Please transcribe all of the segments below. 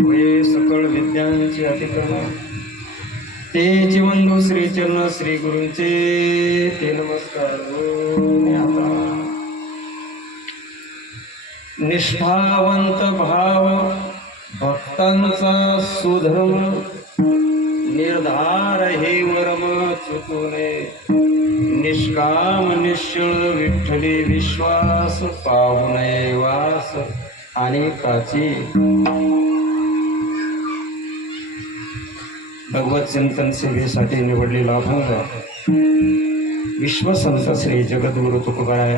वे सकळ विद्यांचे अधिकरण ते जीवंदो श्रीचरण श्री गुरूंचे ते नमस्कार. आता निष्ठावंत भाव भक्तांचा सुधर्म निर्धार हे वरम चुकू नये. निष्काम निश्चळ विठ्ठली विश्वास पाहू नये वास अनेकाची. भगवत चिंतन सेवेसाठी निवडलेला अभंग विश्वसंत श्री जगद्गुरु तुकोबाराय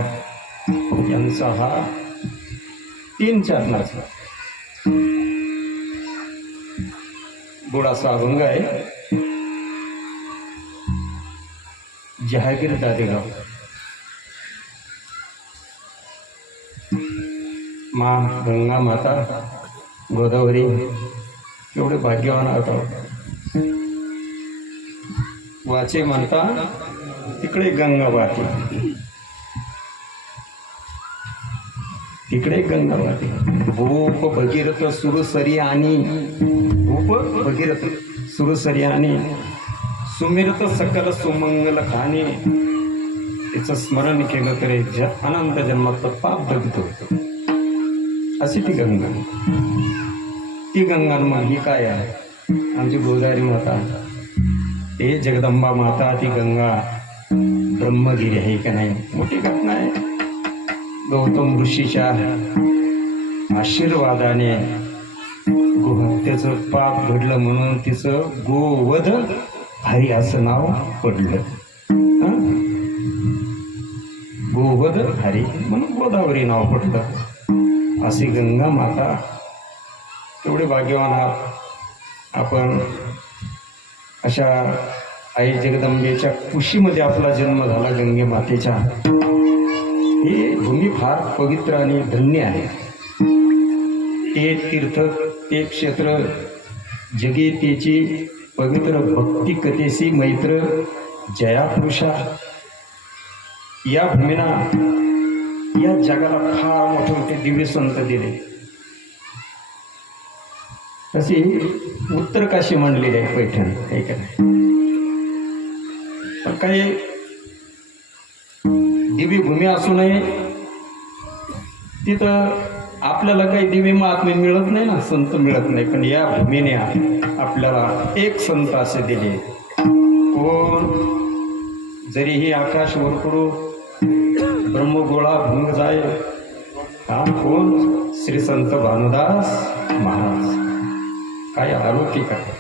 यांचा हा 3 चरणाचा गोडासा अभंग आहे. जहागीर दादेगाव. माँ गंगा माता गोदावरी एवढे भाग्यवान आहोत. वाचे म्हणता तिकडे गंगा वाहते, तिकडे गंगा वाहते. भूप भगीरथ सुरसरी आणि भूप भगीरथ सुरसरी आणि सुमिरत सकल सुमंगल खाणे. तिचं स्मरण केलं तरी अनंत जन्मात पाप दग्ध होतं. अशी ती गंगा. ती गंगा मग ही काय आहे? आमची गोदावरी माता, हे जगदंबा माता, ती गंगा ब्रह्मगिरी आहे का नाही? मोठी घटना आहे. गौतम ऋषीच्या आशीर्वादाने गोहत्येचं पाप घडलं म्हणून तिचं गोवध हरी असं नाव पडलं. गोवध हरी म्हणून गोदावरी नाव पडलं. अशी गंगा माता. तेवढे भाग्यवान आहात आपण. अशा आई जगदंबेच्या कुशीमध्ये आपला जन्म झाला. गंगे मातेच्या. ही भूमी फार पवित्र आणि धन्य आहे. ते तीर्थ, ते क्षेत्र, जगे तेची पवित्र भक्ती कथेसी मैत्र जया पुरुषा. या भूमीना, या जगाला फार मोठे मोठे दिव्य संत दिले. तशी उत्तर काशी म्हणलेली आहे पैठण, आहे का नाही? पण काही दिव्य भूमी असू नये तिथं आपल्याला काही दिव्य महात्म्य मिळत नाही ना, संत मिळत नाही. पण या भूमीने आपल्याला एक संत असे दिले. कोण? जरीही आकाश वरपुडू ब्रह्मगोळा भंग जाय. हा कोण? श्री संत भानुदास महाराज. काय अलौकिक आहे.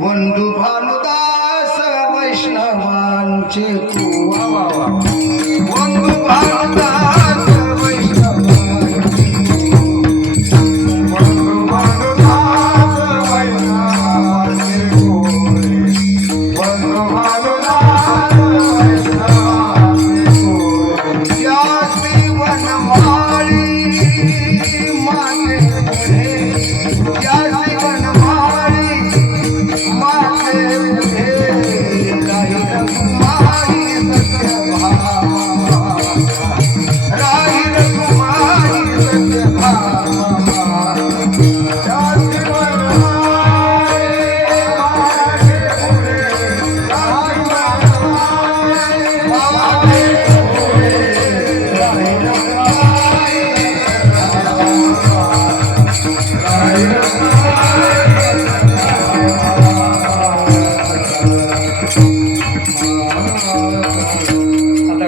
बंधू भानुदास वैष्णवांचे तू. बंधू भानुदास वैष्णवांचे बंधू भानुदास वैष्णवांचे बंधू भानुदास वैष्णवांचे. या वनमाळी माते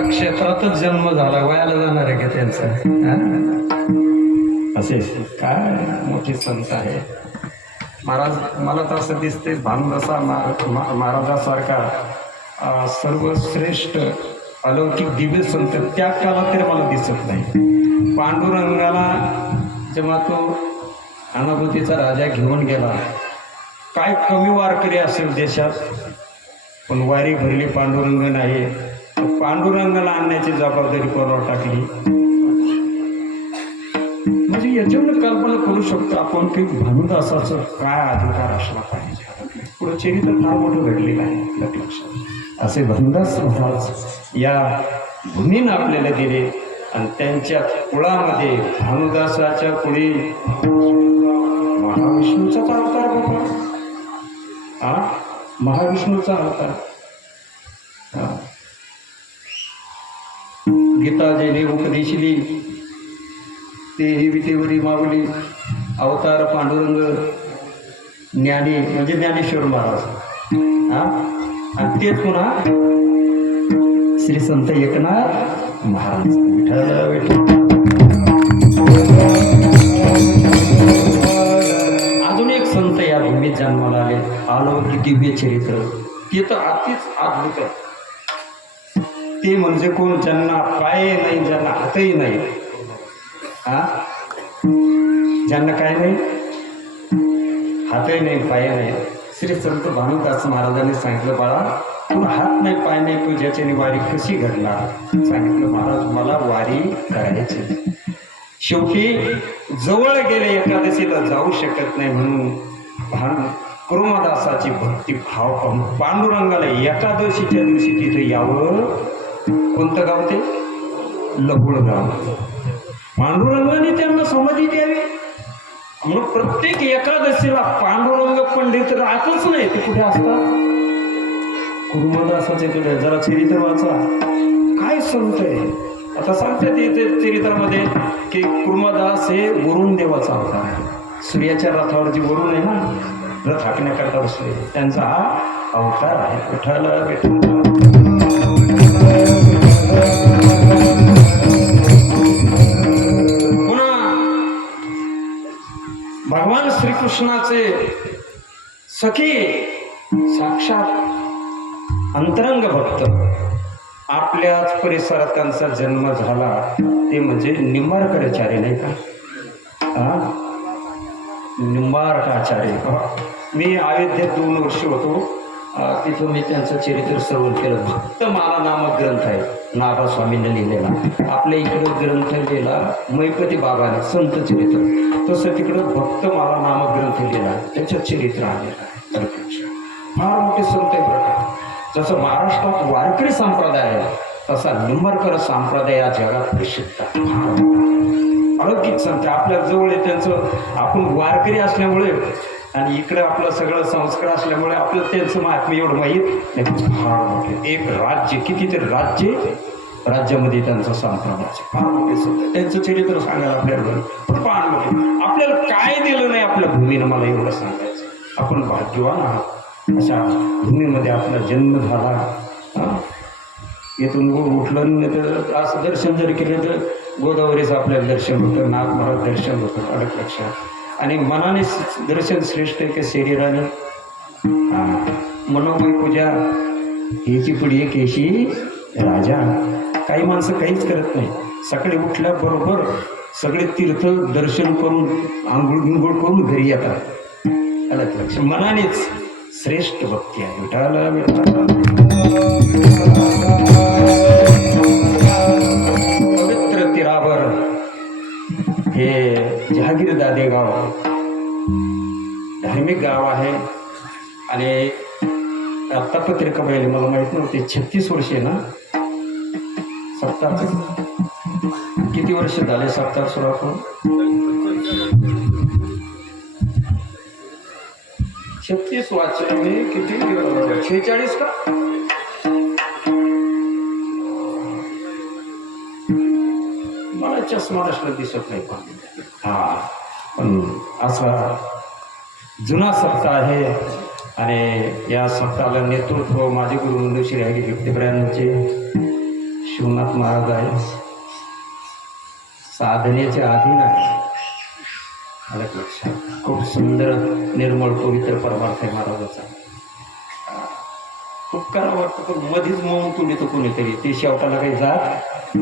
क्षेत्रातच जन्म झाला, वयाला जाणार आहे का त्यांचं? असे काय मोठी संत आहे महाराज. मला तर असं दिसते भानुदासा महाराजासारखा सर्वश्रेष्ठ अलौकिक दिव्य संत त्या काळात तरी मला दिसत नाही. पांडुरंगाला जेव्हा तो अनुभूतीचा राजा घेऊन गेला, काय कमी वारकरी असेल देशात, पण वारी भरली पांडुरंग नाही. पांडुरंगाला आणण्याची जबाबदारी कोणावर टाकली? म्हणजे याच्यावर कल्पना करू शकतो आपण की भानुदासाचं काय अधिकार असला पाहिजे. पुढे चरित्र फार मोठं घडलेलं आहे आपल्या लक्षात. असे भानुदास महाराज या भूमीनं आपल्याला दिले आणि त्यांच्या कुळामध्ये भानुदासाच्या कुळी महाविष्णूचाच अवतार बाबा. हा महाविष्णूचा अवतार. हा. गीताजीने उपदेशली ते विटेवरी माऊली अवतार पांडुरंग ज्ञानी म्हणजे ज्ञानेश्वर महाराज. हा आणि तेच पुन्हा श्री संत एकनाथ महाराज. विठ्ठल विठ्ठल. अजून एक संत या भूमीत जन्माला आले, अलौकिक दिव्य चरित्र. ते तर अतिच अद्भुत आहे. ते म्हणजे कोण? ज्यांना पाय नाही, ज्यांना हातही नाही. हा ज्यांना काय नाही, हातही नाही, पाय नाही. श्री संत भानुदास महाराजांनी सांगितलं, बाळा तुला हात नाही, पाय नाही, तू ज्याच्याने वारी कशी घडणार? सांगितलं, महाराज मला वारी करायची. शेवटी जवळ गेले, एकादशीला जाऊ शकत नाही म्हणून कुर्मदासाची भक्ती भाव पाहून पांडुरंगाला एकादशीच्या दिवशी तिथे यावं. कोणतं गाव ते? लहुळ गाव. पांडुरंगाने त्यांना समाधी द्यावी म्हणून प्रत्येक एकादशीला पांडुरंग पंडित राहतच नाही. ते कुठे असतात? कुर्मदासाचे कडे. जरा चरित्र वाचा, काय संत आहे. आता सांगतात ते चरित्रामध्ये की कुर्मदास हे वरुण देवाचा अवतार आहे. सूर्याच्या रथावर जी वरुण आहे ना, रथ हाकण्याकरता बसले, त्यांचा हा अवतार आहे. विठ्ठल विठ्ठल. भगवान श्रीकृष्णाचे सखी साक्षात अंतरंग भक्त आपल्याच परिसरात त्यांचा जन्म झाला. ते म्हणजे निंबाळकराचार्य नाही का? निंबाळकाचार्य. मी अयोध्येत 2 वर्ष होतो. तिथं मी त्यांचं चरित्र श्रवण केलं. भक्तमाला नामक ग्रंथ आहे, नाभास्वामींनी लिहिलेला. आपल्या इकडं ग्रंथ लिहिला मैपती बाबाने, संत चरित्र. तसं तिकडं भक्तमाला नामक ग्रंथ लिहिला, त्याचं चरित्र आलेलं आहे. फार मोठे संत आहे प्रकार. जसं महाराष्ट्रात वारकरी संप्रदाय आहे, तसा निंबाळकर संप्रदाय या जगात प्रसिद्ध आहे. अलौकिक संत आपल्या जवळ आहे. त्यांचं आपण वारकरी असल्यामुळे आणि इकडे आपलं सगळं संस्कार असल्यामुळे आपलं त्यांचं महात्म्य एवढं माहीत नाही. फार मोठे एक राज्य, कितीतरी राज्यामध्ये त्यांचा संप्रदाय. फार मोठे संत. त्यांचं चरित्र सांगायला आपल्याला फार मोठे. आपल्याला काय दिलं नाही आपल्या भूमीनं, मला एवढं सांगायचं. आपण भाग्यवान आहात. अशा भूमीमध्ये आपला जन्म झाला. येथून उठलं तर असं दर्शन जरी केलं तर गोदावरीचं आपल्याला दर्शन होतं, नागमहाराज दर्शन होतं. अडक लक्षात. आणि मनाने दर्शन श्रेष्ठ आहे की शरीराने? मनोमय पूजा हेची पुढे केशी राजा. काही माणसं काहीच करत नाही. सकाळी उठल्याबरोबर सगळे तीर्थ दर्शन करून आंघोळ गिंघोळ करून घरी येतात. अलग लक्ष. मनानेच श्रेष्ठ भक्ती आहे. विठाला पवित्र तीरावर हे जहागीर दादे गाव धार्मिक गाव आहे. आणि आत्ता पत्रिका पाहिली, मला माहित नव्हते. 36 वर्षे ना सप्ताह. किती वर्ष झाले सप्ताह सुरू करून? 36 वाचले मी. किती? 46 का? मला चष्मा असलं दिसत नाही पण. पण असा जुना सप्ताह आहे. आणि या सप्ताहाला नेतृत्व माझे गुरु श्री हरी युक्तिप्रायांचे शिवनाथ महाराज आहे. साधनेचे अधीन आहे. अलग लक्षात. खूप सुंदर निर्मळ पवित्र परमार्थ आहे महाराजाचा. खूप करावं वाटतं पण मध्येच मौन तुली तो कोणीतरी ते शेवटाला काही जात.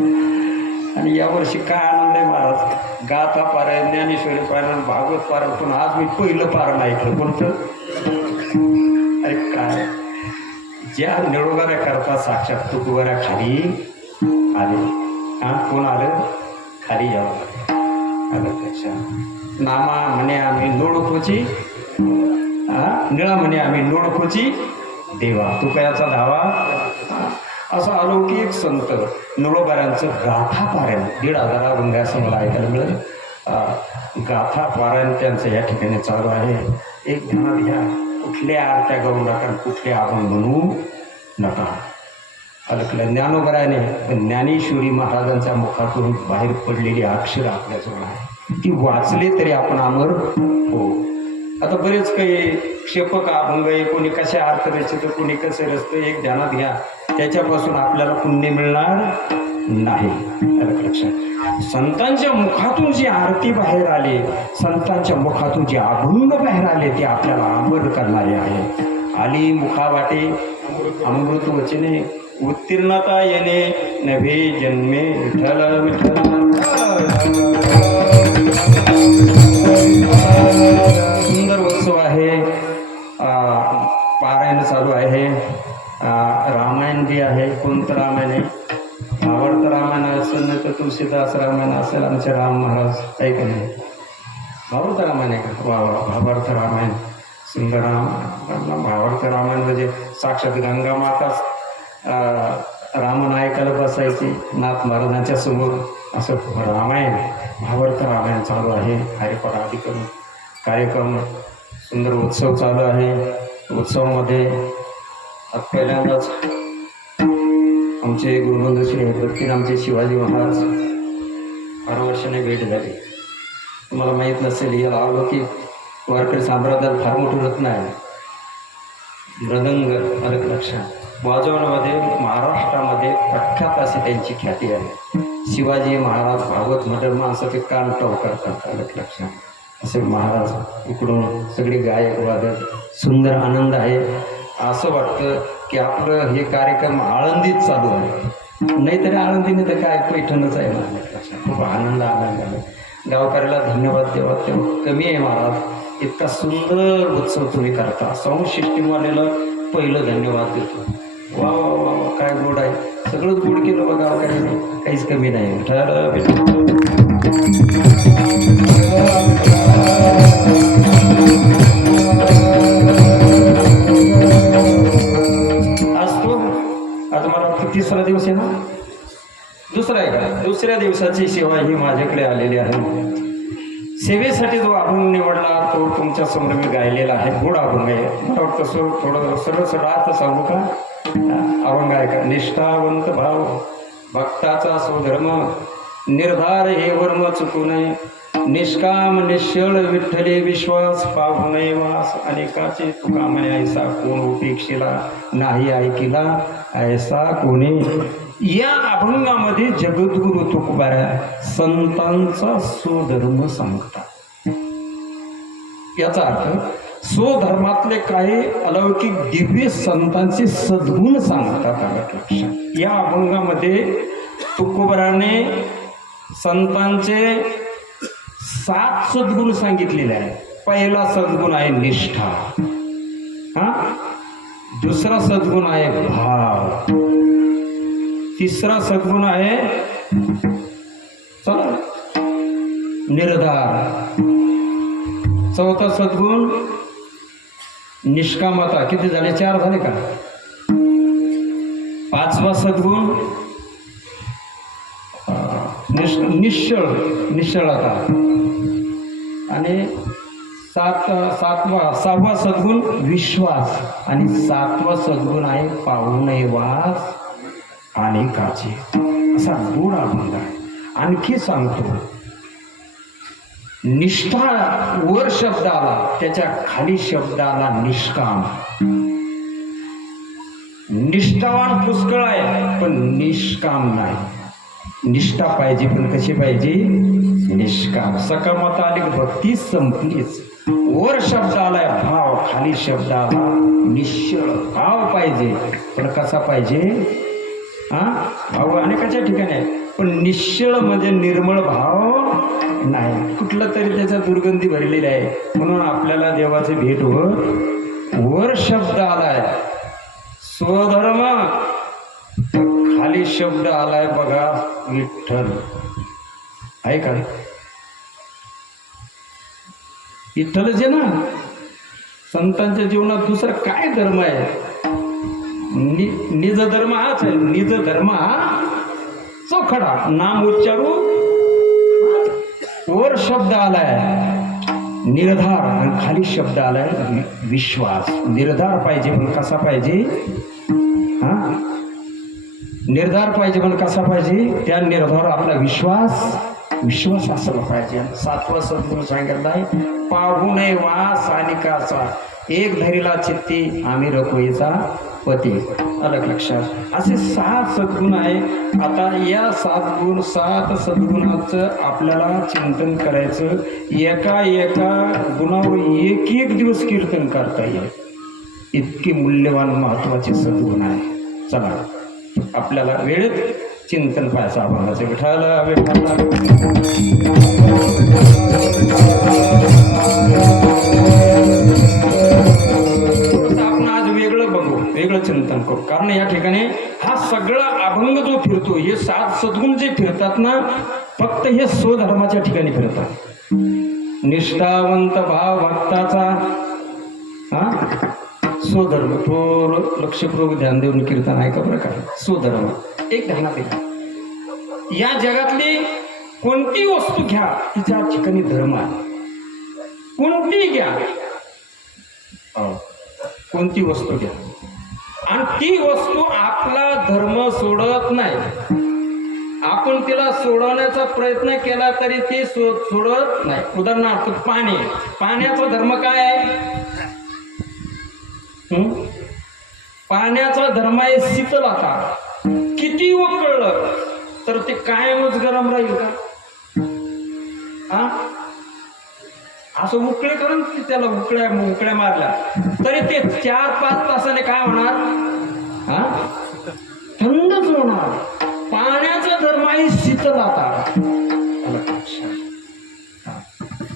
आणि यावर्षी काय आनंद आहे महाराज. गाथा पारायण, ज्ञानेश्वरी पारायण, भागवत पारायण. पण आज मी पहिलं पारायण ऐकलं. कोणतं? अरे काय, ज्या निळोगाऱ्या करता साक्षात तुटवऱ्या खाली आले. कोण आलं? खाली यावं. अलग लक्षात. नामा म्हणे आम्ही नोडकोची, निळा म्हणे आम्ही नोडकोची देवा. तुकयाचा धावा. असं अलौकिक संत नळोबाऱ्यांचं गाथा पारायण 1,500 अभंग असं मला ऐकायला मिळालं. गाथा पारायण त्यांचं या ठिकाणी चालू आहे. एक ध्यानात घ्या, कुठल्या आरत्या गाऊ नका, कुठले आपण म्हणू नका. अलकलं ज्ञानोबराने ज्ञानेश्वरी महाराजांच्या मुखातून बाहेर पडलेली अक्षर आपल्याजवळ आहे, ती वाचली तरी आपण अमर हो. आता बरेच काही क्षेपक अभंग आहे, कोणी कशा अर्थ रचित, कोणी कसं रचतं. एक ध्यानात घ्या, त्याच्यापासून आपल्याला पुण्य मिळणार नाही. लक्षात, संतांच्या मुखातून जी आरती बाहेर आली, संतांच्या मुखातून जे अभंग बाहेर आले, ते आपल्याला अमर करणारे आहे. आली मुखावाटे अमृत वचने, उत्तीर्णता येणे नभे जन्मे विठ्ठल विठ्ठल. सुंदर उत्सव आहे, पारायण चालू आहे. रामायण बी आहे. कोणतं रामायण आहे? भावार्थ रामायण असेल नाही तर तुळशीदास रामायण असेल. आमचे राम महाराज आहे का नाही? भावार्थ रामायण आहे का? वा वा, भावार्थ रामायण सुंदर भावार्थ रामायण म्हणजे साक्षात गंगा माताच रामन ऐकायला बसायची नाथ महाराजांच्या समोर, असं रामायण भावार्थ रामायण चालू आहे. हरिपराधी करून कार्यक्रम, सुंदर उत्सव चालू आहे. उत्सवामध्ये पहिल्यांदाच आमचे गुरुबंधू श्री भक्तीन आमचे शिवाजी महाराज फार वर्षाने भेट झाली. तुम्हाला माहीत नसेल, हे लावलं की वारकरी संप्रदायात फार मोठं रत्न आहे मृदंग. अलग लक्षात, वाजवण्यामध्ये महाराष्ट्रामध्ये प्रख्यात अशी त्यांची ख्याती आहे. शिवाजी महाराज भागवत मधर माणसं ते कान टव करतात. अलग लक्षात, असे महाराज इकडून सगळे गायक वादक, सुंदर आनंद आहे. असं वाटतं की आपलं हे कार्यक्रम आळंदीत चालू आहे, नाहीतरी आळंदीने तर काय पैठणच आहे. लक्षात, खूप आनंद आला. गावकऱ्याला धन्यवाद देवा, तेव्हा कमी आहे महाराज. इतका सुंदर उत्सव तुम्ही करता. साऊंड सिस्टीमवाल्याला पहिलं धन्यवाद देतो. वा वा वा वा, काय गोड आहे. सगळंच गोड केलं बघा गावकऱ्याने, काहीच कमी नाही. असतो आज मला तिसरा दिवस आहे ना, दुसरा आहे का? दुसऱ्या दिवसाची सेवा ही माझ्याकडे आलेली आहे. सेवेसाठी जो अभंग निवडला तो तुमच्या समोर मी गायलेला आहे. गोड अभंग आहे. मला वाटतं थोडं सरळ सरळ अर्थ सांगू का? अभंग आहे का? निष्ठावंत भाव भक्ताचा स्वधर्म, निर्धार हे वर्म चुकू नये, निष्काम निश्चळ विठ्ठले विश्वास पाहू नये वास, अनेकाचे तुका म्हणे ऐसा कोण उपेक्षिला नाही ऐकिला ऐसा कोणी. या अभंगामध्ये जगद्गुरु तुकोबारा संतांचा स्वधर्म सांगतात. याचा अर्थ स्वधर्मातले काही अलौकिक दिव्य संतांचे सद्गुण सांगतात. लक्षात, या अभंगामध्ये तुकोबाराने संतांचे 7 सद्गुण सांगितलेले आहे. पहिला सद्गुण आहे निष्ठा, दुसरा सद्गुण आहे भाव, तिसरा सद्गुण आहे चला निर्धार, चौथा सद्गुण निष्कामता. किती झाले? 4 झाले का? 5वा सद्गुण निश्चळता. आणि 6वा सद्गुण विश्वास. आणि 7वा सद्गुण आहे पाहू नये वास अनेकाचे. असा गोड अभंग आहे. आणखी सांगतो, निष्ठा वर शब्द आला, त्याच्या खाली शब्द आला निष्काम. निष्ठावान पुष्कळ आहे पण निष्काम नाही. निष्ठा पाहिजे पण कशी पाहिजे? निष्काम. सकामता आली भक्ती संपलीच. वर शब्द आलाय भाव, खाली शब्द आला निश्चळ. भाव पाहिजे पण कसा पाहिजे? भाव अनेकाच्या ठिकाणी आहे पण निश्चळ म्हणजे निर्मळ भाव नाही. कुठलं तरी त्याचा दुर्गंधी भरलेली आहे. म्हणून आपल्याला देवाचे भेट वर शब्द आलाय स्वधर्म, खाली शब्द आलाय बघा विठ्ठल. आहे का? विठ्ठलच आहे ना. संतांच्या जीवनात दुसरा काय धर्म आहे? निज धर्म हाच आहे. निज धर्म हा चोखडा. नाम उच्चारू वर शब्द आलाय निर्धार आणि खाली शब्द आलाय विश्वास. निर्धार पाहिजे पण कसा पाहिजे? हा, निर्धार पाहिजे पण कसा पाहिजे? त्या निर्धार आपला विश्वास असला पाहिजे. 7वा सद्गुरू सांगितलाय पाहू नये वास आणि काचा एक धरीला चित्ती आम्ही रखोईचा पती. अलग लक्षात. असे 6 सद्गुण आहे. आता या 7 सद्गुणाचं आपल्याला चिंतन करायचं. एका गुणावर एक दिवस कीर्तन करता येईल इतके मूल्यवान महत्वाचे सद्गुण आहे. चला आपल्याला वेळेत चिंतन पाहायचं अभंगाचं. विठाला विठाला आपण आज वेगळं बघू, वेगळं चिंतन करू. कारण या ठिकाणी हा सगळा अभंग जो फिरतो, हे 7 सद्गुण जे फिरतात ना, फक्त हे स्वधर्माच्या ठिकाणी फिरतात. निष्ठावंत भाव भक्ताचा हा स्वधर्म. थोडं लक्षपूर्वक ध्यान देऊन कीर्तन आहे का प्रकार. स्वधर्म एक ध्यानात येईल. या जगातली कोणती वस्तू घ्या तिच्या ठिकाणी धर्म आहे. कोणती घ्या, कोणती वस्तू घ्या आणि ती वस्तू आपला धर्म सोडत नाही. आपण तिला सोडवण्याचा प्रयत्न केला तरी ती सोडत नाही. उदाहरणार्थ पाण्याचा धर्म काय आहे? पाण्याचा धर्म आहे शीतलता. किती उकळलं तर ते कायमच गरम राहील का? हा, असं उकळे करून त्याला उकळ्या मारल्या तरी ते 4-5 तासाने काय होणार? हा, थंडच होणार. पाण्याचा धर्म आहे शीतलता.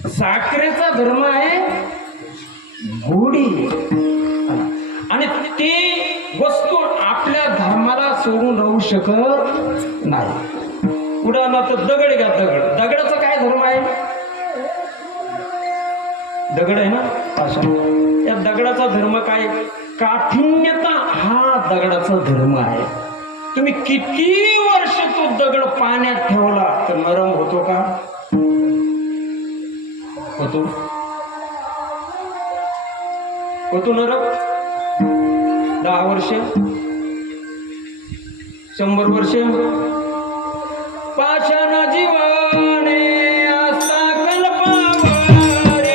साखरेचा धर्म आहे गोडी. आणि ती वस्तू आपल्या धर्माला सोडून राहू शकत नाही. उदाहरणार्थ दगड घ्या. दगडाचा काय धर्म आहे? दगड आहे ना अशा. या दगडाचा धर्म काय? काठिण्यता हा दगडाचा धर्म आहे. तुम्ही किती वर्ष तो दगड पाण्यात ठेवला तर नरम होतो का? होतो नरम. 10 वर्ष, 100 वर्ष. पाषाण जीवाने असा कल्पावरी.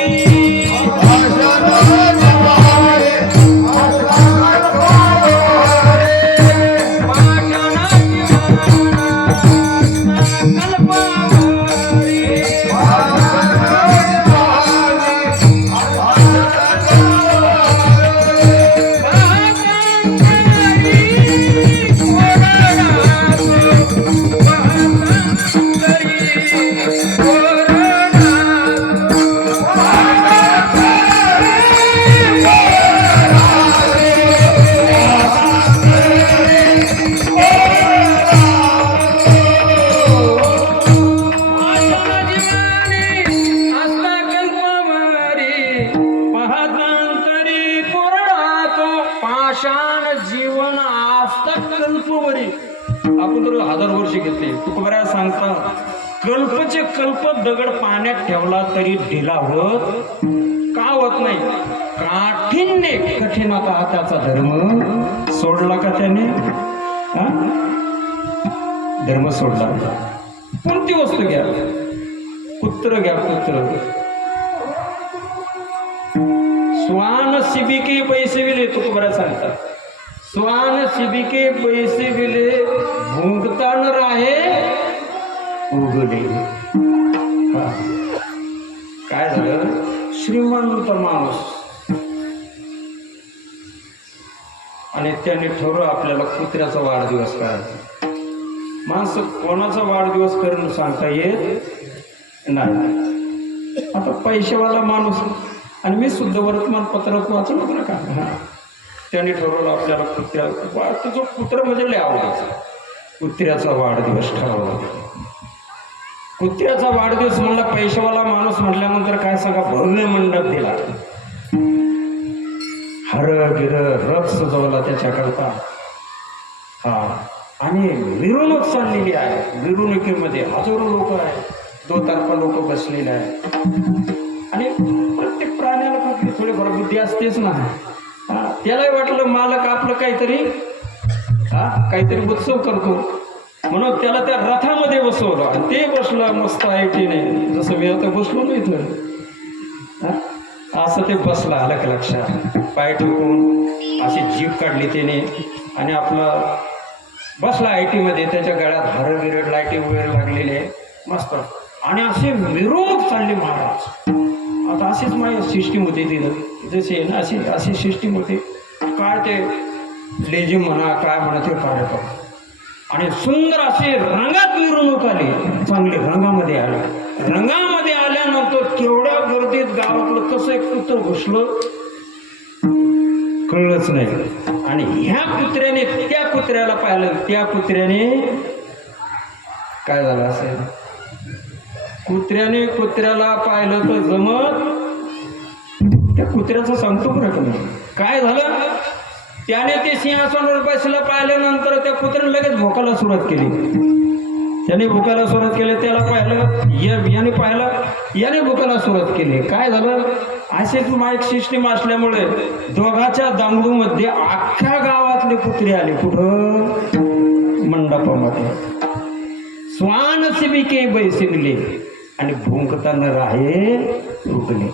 पाषाण जीवन आस्था कल्पवरी. आपण तर 1000 वर्ष घेतले. तुकोबराया सांगतात कल्पचे कल्प दगड पाण्यात ठेवला तरी ढिला होत का होत नाही? काठीण्य कठीणता हा त्याचा धर्म सोडला का त्याने? धर्म सोडला. कोणती वस्तू घ्या, पुत्र घ्या. पुत्र स्वान शिबिके पैसे विले. तुकोबराया सांगतात स्वान शिबिके पैसे विले भुंगता न राहे उगले. काय झालं? श्रीमंत माणूस आणि त्याने ठरवलं आपल्याला कुत्र्याचा वाढदिवस करायचा. माणसं कोणाचा वाढदिवस करून सांगता येत नाही. आता पैशावाला माणूस आणि मी सुद्धा वर्तमानपत्रात वाचलं होतं ना का. त्याने ठरवलं आपल्याला तुझं कुत्र म्हणजे लय आवडायचं. कुत्र्याचा वाढदिवस ठरवला. कुत्र्याचा वाढदिवस म्हणला. पैशावाला माणूस म्हटल्यानंतर काय सांगा, भव्य मंडप दिला. हर गिर रथ सजवला त्याच्याकरता. हा, आणि मिरवणूक चाललेली आहे. मिरवणुकीमध्ये हजारो लोक आहेत. दोतर्फा लोक बसलेले आहेत आणि प्रत्येक प्राण्याला कुठली थोडीफार बुद्धी असतेच ना. त्यालाही वाटलं मालक आपलं काहीतरी उत्सव करतो म्हणून त्याला त्या रथामध्ये बसवलं आणि ते बसलं मस्त ऐटीने, जसं मी आता बसलो ना इथं असं ते बसलं. आलं का लक्षात? पाय ठोकून अशी जीभ काढली त्याने आणि आपला बसला आयटीमध्ये. त्याच्या गळ्यात हार बिरड लाईटी वगैरे लागलेले मस्त आणि असे मिरवणूक चालली महाराज. आता अशीच माझी सिस्टीम होती तिथं, जशी आहे ना अशी सिस्टीम होती. काय ते लेझिम म्हणा काय म्हणा ते कार्यक्रम आणि सुंदर असे रंगात मिरवणूक आली. चांगली रंगामध्ये आली. रंगामध्ये आल्यानंतर केवढ्या गर्दीत गावातलं कसं एक कुत्र घुसलं कळलंच नाही. आणि ह्या कुत्र्याने त्या कुत्र्याला पाहिलं. त्या कुत्र्याने काय झालं असेल, कुत्र्याला पाहिलं तर जमत. त्या कुत्र्याचं सांगतो बरं का मी काय झालं. त्याने ते सिंहासनावर बसला पाहिल्यानंतर त्या कुत्र्याने लगेच भोकायला सुरुवात केली. त्याने भोकायला सुरुवात केली. त्याला पाहिलं याने पाहिलं, याने भोकायला सुरुवात केली. काय झालं, असेच माईक सिस्टीम असल्यामुळे दोघाच्या दांगडूमध्ये अख्ख्या गावातले कुत्रे आले. कुठं? मंडपामध्ये. स्वान सिबिके बैसिकले आणि भुंकताना राहे रुकले.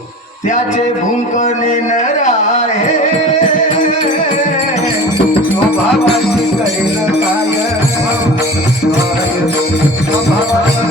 त्याचे भुंकणे न राहे स्वभावाशी करेल काय, स्वभावाशी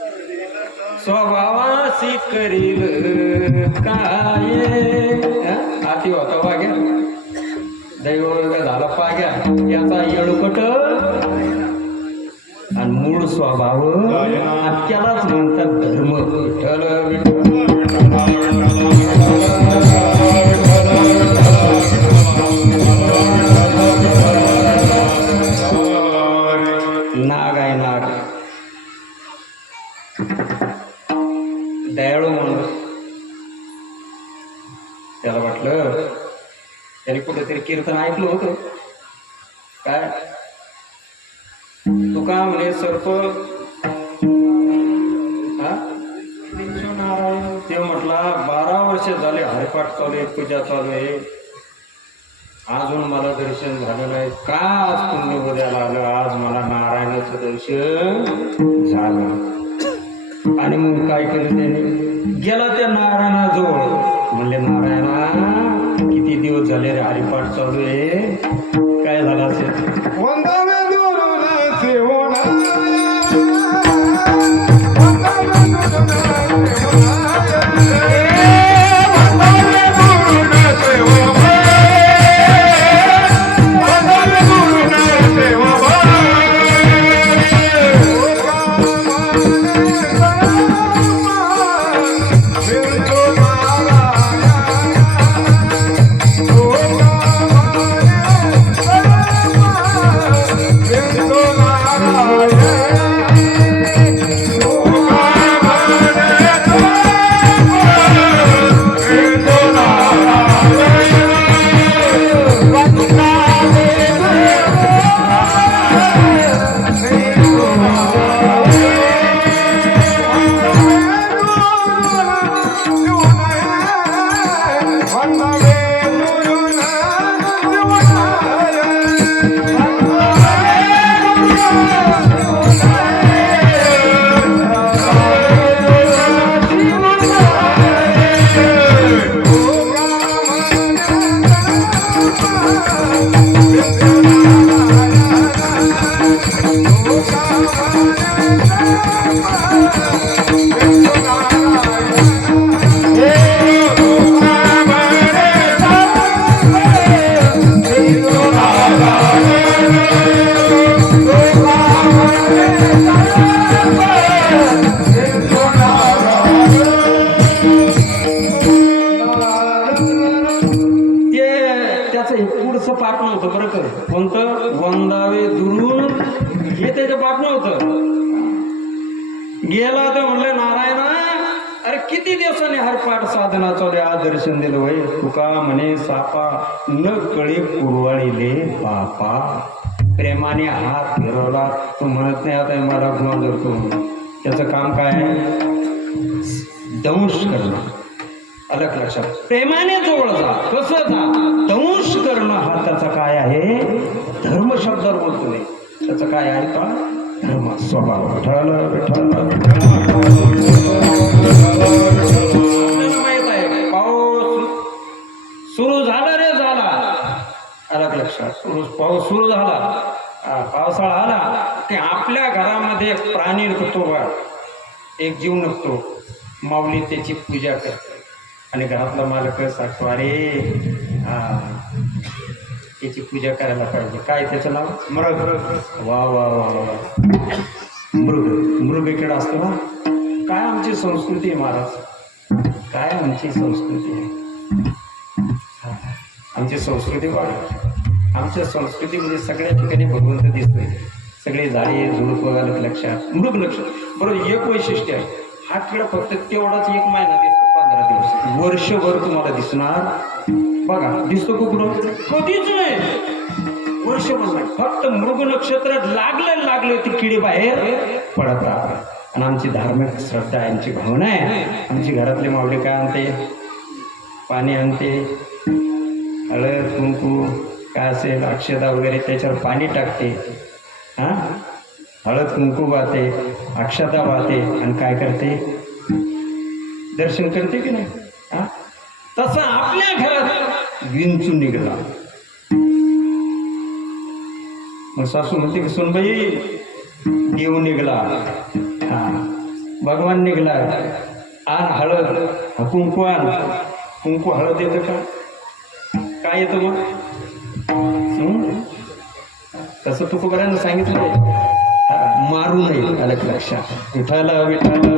करेल स्वभावाशी करील काय. हाती होता वाग्या दैव झाला पाग्या. याचा येळुकट आणि मूळ स्वभाव त्यालाच म्हणतात धर्म. नाग आहे नाग, दयाळू माणूस. त्याला वाटलं त्याने कुठेतरी कीर्तन ऐकलं होतं. काय तुका म्हणे सर्प नारायण. ते म्हटला 12 वर्ष झाले हरिपाठ चालू आहे, पूजा चालू आहे, अजून मला दर्शन झालं नाही. का आज पुण्य उद्याला आलं, आज मला नारायणाचं दर्शन झालं. आणि मग काय केलं त्याने, गेला त्या नारायणाजवळ. म्हणले नारायणा किती दिवस झाले रे हरिपाठ चालू आहे, काय झालं असेल. वंदावे दुरून सेवना गेला तर म्हणलं नारायणा, अरे किती दिवसांनी हरपाट साधना चालू आज दर्शन दिलं वय तुका म्हणे सापा न कळे कुरवाळीले बापा. प्रेमाने हात फिरवला तो म्हणत नाही आता मला गुन्हा धरतो. त्याचं काम काय आहे? दंश करणं. अलग लक्षात. प्रेमाने जवळ जा, कसं जा? दंश करणं हा त्याचा काय आहे? धर्म शब्दावर बोलतो नाही. त्याचं काय आहे का? धर्म स्वभाव. आपल्याला माहित आहे पाऊस सुरू झाला रे झाला. अलग लक्षात. पाऊस सुरू झाला, पावसाळा आला की आपल्या घरामध्ये एक प्राणी निघतो बा, एक जीव निघतो. माऊली त्याची पूजा करते आणि घरातला मालक सांगतो अरे त्याची पूजा करायला पाहिजे. काय त्याचं नाव? मृग. वा वा वा वा. मृग इकडे असतो ना. काय आमची संस्कृती आहे महाराज, काय आमची संस्कृती आहे. आमची संस्कृती वाढ. आमच्या संस्कृतीमध्ये सगळ्या ठिकाणी भगवंत दिसतोय. सगळे झाडे झुडूप बघायला लक्षात. मृग लक्ष बरोबर. एक वैशिष्ट्य आहे, हा किडा फक्त तेवढाच 1 महिना दिसतो, 15 दिवस. वर्षभर तुम्हाला दिसणार बघा. दिसतो कुठं? कधीच नाही. वर्षभर नाही. फक्त मृग नक्षत्र लागले ती किडी बाहेर पडतात. आणि आमची धार्मिक श्रद्धा आहे, आमची भावना आहे. आमची घरातले मावळे काय आणते? पाणी आणते, हळद कुंकू काय असेल अक्षता वगैरे त्याच्यावर पाणी टाकते. हां, हळद कुंकू वाहते, अक्षता वाहते आणि काय करते? दर्शन करते की नाही? हां, तसं आपल्या घरात विंचून निघाला. मग सासू म्हणते की सोनबाई देव निघाला, हां भगवान निघाला, आण हळद कुंकू आण. कुंकू हळद येतं का? काय येतं मग? तसं तुकोबारांनी सांगितलं मारू नये. अलग लक्षात. विठाला विठाला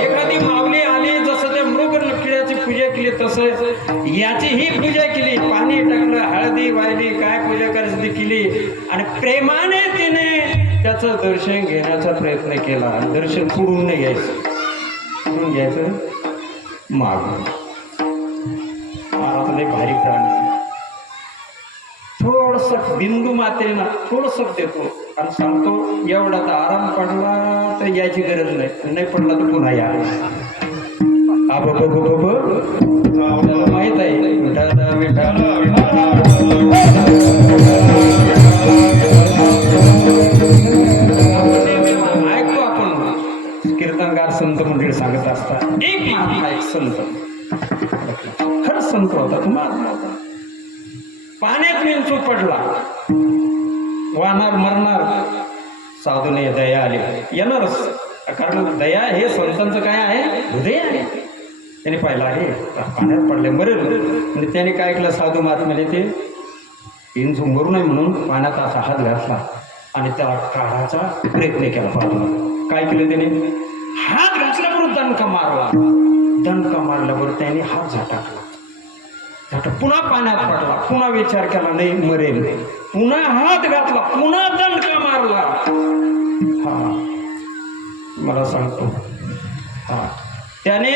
एखादी माऊली आली, जसं त्या मृग किड्याची पूजा केली तसं याची ही पूजा केली. पाणी टाकलं, हळदी वाहिली, काय पूजा करायची केली आणि प्रेमाने तिने त्याचं दर्शन घेण्याचा प्रयत्न केला. दर्शन पुढून नाही घ्यायचं, पुढून घ्यायचं मागून. महाराजांनी भारी प्राणी थोडस बिंदू मात्रेना थोडस देतो आणि सांगतो एवढा तर आराम पडला तर यायची गरज नाही, नाही पडला तर पुन्हा या. आपल्याला माहित आहे विठाला विठाला ऐकतो आपण. कीर्तनगार संत मंडळी सांगत असतात एक महात्मा, एक संत, खरं संत होता, तो महात्मा होता. पाण्यात विंचू पडला, वाहणार मरणार. साधूने दया आली, येणारच. कारण दया हे संतांचं काय आहे? हृदय आहे. त्याने पाहिलं आहे पाण्यात पडले मरेल, म्हणजे त्याने काय केलं? साधू महात्म्याने ते विंचू मरू नये म्हणून पाण्यात असा हात घातला आणि त्याला काढायचा प्रयत्न केला. बाजूला काय केलं त्याने? हात घातल्याबरोबर दणका मारला. दणका मारल्याबरोबर त्याने हात झटाकला. पुन्हा पाण्यात पडला, पुन्हा विचार केला नाही मरेल, पुन्हा हात घातला, पुन्हा दणका मारला. हा मला सांगतो, हा त्याने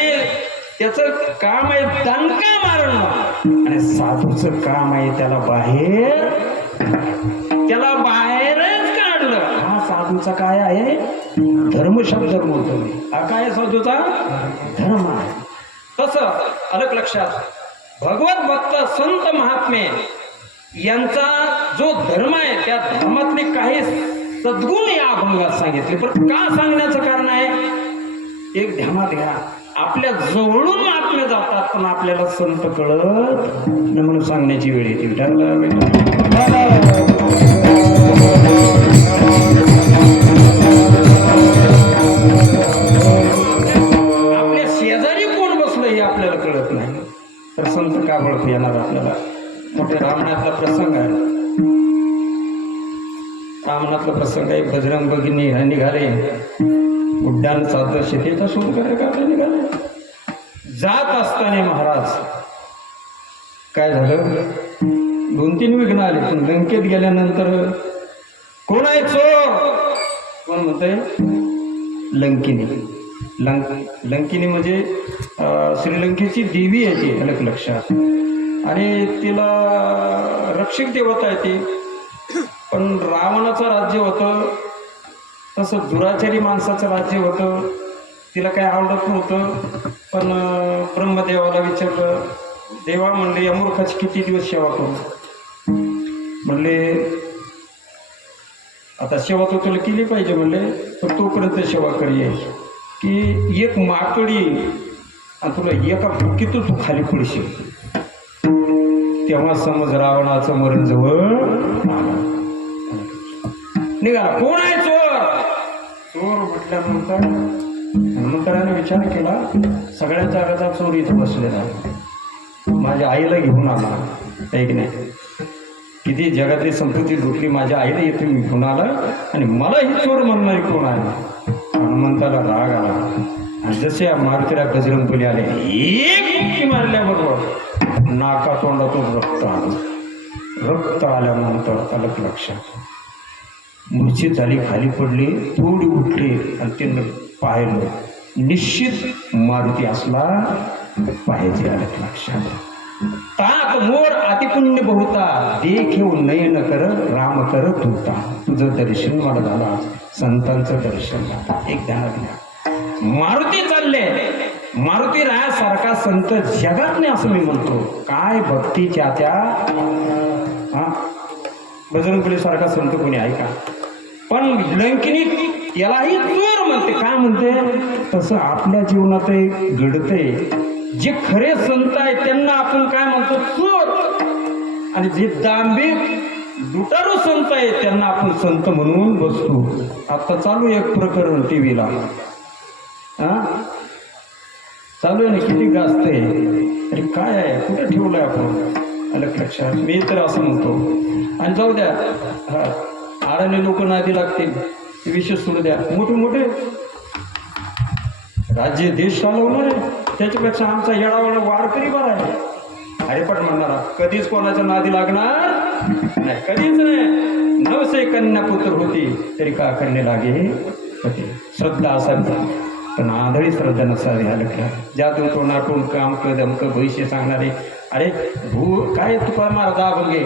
त्याचं काम आहे दणका मारणं आणि साधूचं काम आहे त्याला बाहेरच काढलं. हा साधूचा काय आहे? धर्म शब्द बोलतो. हा काय साधूचा? धर्म आहे. तसं अलग लक्षात. भगवत भक्त संत महात्मे यांचा जो धर्म आहे त्या धर्मातले काही सद्गुण या अभंगात सांगितले. पण का सांगण्याचं कारण आहे? एक ध्यानात घ्या, आपल्या जवळून महात्मे जातात पण आपल्याला संत कळत न म्हणून सांगण्याची वेळ येते. आपल्या शेजारी कोण बसलं हे आपल्याला कळत नाही तर संत का बळत येणार आपल्याला? मोठे रामनाथला प्रसंग आहे. रामनाथला प्रसंग आहे. बजरंग बघिनी निघाले, उड्डाण साधलं, शेतीचा शोध करायला निघाले. जात असताना महाराज काय झालं? 2-3 विघ्न आले, पण लंकेत गेल्यानंतर कोण आहे चोर? कोण म्हणतंय? लंकिनी. लंकिनी म्हणजे श्रीलंकेची देवी आहे ती, अलग लक्षात. आणि तिला रक्षक देवता आहे ती. पण रावणाचं राज्य होतं, तसं दुराचारी माणसाचं राज्य होतं. तिला काही आवडत नव्हतं. पण ब्रह्मदेवाला विचारलं. देवा म्हणले, या मूर्खाची किती दिवस सेवा करू? म्हणले आता सेवा तो तुला केली पाहिजे. म्हणले तर तोपर्यंत सेवा करी की एक माकडी आणि तुला एका फुकीतून तू खाली पडशील. तेव्हा समज रावणाचं मरण जवळ निघाला. कोण आहे चोर? चोर म्हटल्यानंतर हनुमंतराने विचार केला, सगळ्या जागाचा चोर इथं बसलेला आहे. माझ्या आईला घेऊन आला आहे की नाही? किती जगातली संपत्ती लुटली, माझ्या आईला इथे मी घेऊन आला आणि मला ही चोर म्हणणारी कोण आहे? हनुमंताला राग आला आणि जसे मारुतीला गजरंगबली आले, एक मुक्की मारल्याबरोबर नाका तोंडातून रक्त आलं. रक्त आल्यानंतर अलग लक्षात मूर्छित झाली, खाली पडली, थोडी उठली आणि तिनं पाहिलं, निश्चित मारुती असला पाहिजे. अलग लक्षात. तात मोर अतिपुण्य बहुता, देखेव नयन कर राम कर तुता. तुझं दर्शन मला झालं, संतांचं दर्शन झालं. एक ध्यानात घ्या. मारुती चालले, मारुती रायासारखा संत जगात नाही असं मी म्हणतो. काय भक्तीच्या त्या बजरंगबली सारखा संत कोणी आहे का? पण लंकिनी त्यालाही चोर म्हणते. काय म्हणते? तसं आपल्या जीवनात घडते. जे खरे संत आहेत त्यांना आपण काय म्हणतो? चोर. आणि जे दांभिक लुटारू संत आहेत त्यांना आपण संत म्हणून बसतो. आता चालू एक प्रकरण टीव्हीला, चालू आहे ना, किती गाजतंय. अरे काय आहे, कुठे ठेवलंय आपण? अलग लक्षात. मी तर असं म्हणतो. आणि जाऊ द्या, आडाने लोक नादी लागतील, विषय सोडू द्या. मोठे मोठे राज्य देश चालवणारे, त्याच्यापेक्षा आमचा येडावाडा वारकरी बरा आहे. हरिपट म्हणणारा कधीच कोणाच्या नादी लागणार नाही, कधीच नाही. 900 कन्या पुत्र होती तरी का करणे लागे होते. श्रद्धा असावी, पण आंधळी श्रद्धा नसावी. ज्यातून तोंडातून काम कदमक भविष्य सांगणारे. अरे काय तुका महाराज अभंगे,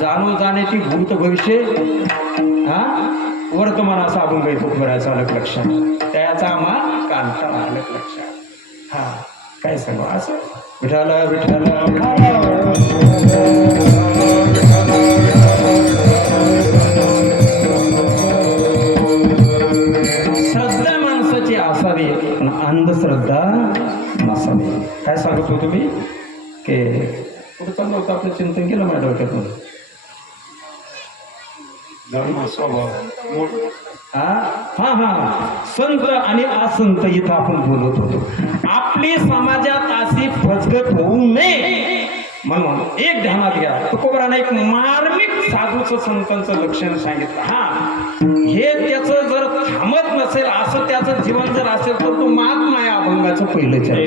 जाणून जाण्याची भूत भविष्य वर्तमान असा अभंग येतो बऱ्याच. अलग लक्षात. त्याचा आम्हा कांटाळा. अलग लक्षात. काय सांगू असं? विठाला विठाला श्रद्धा माणसाची असावी, पण अंधश्रद्धा नसावी. काय सांगत होतो मी? की कुठं चाललं होतं आपलं चिंतन केलं माझ्या डोक्यातून. संत आणि असंत इथं आपण बोलत होतो. आपली समाजात अशी फसगत होऊ नये म्हणून एक ध्यानात घ्या. तुकोबराने एक मार्मिक साधूचं संतांचं लक्षण सांगितलं. हे त्याचं जर थांबत नसेल, असं त्याचं जीवन जर असेल तर तो महात्मा या अभंगाचं पहिलंच आहे.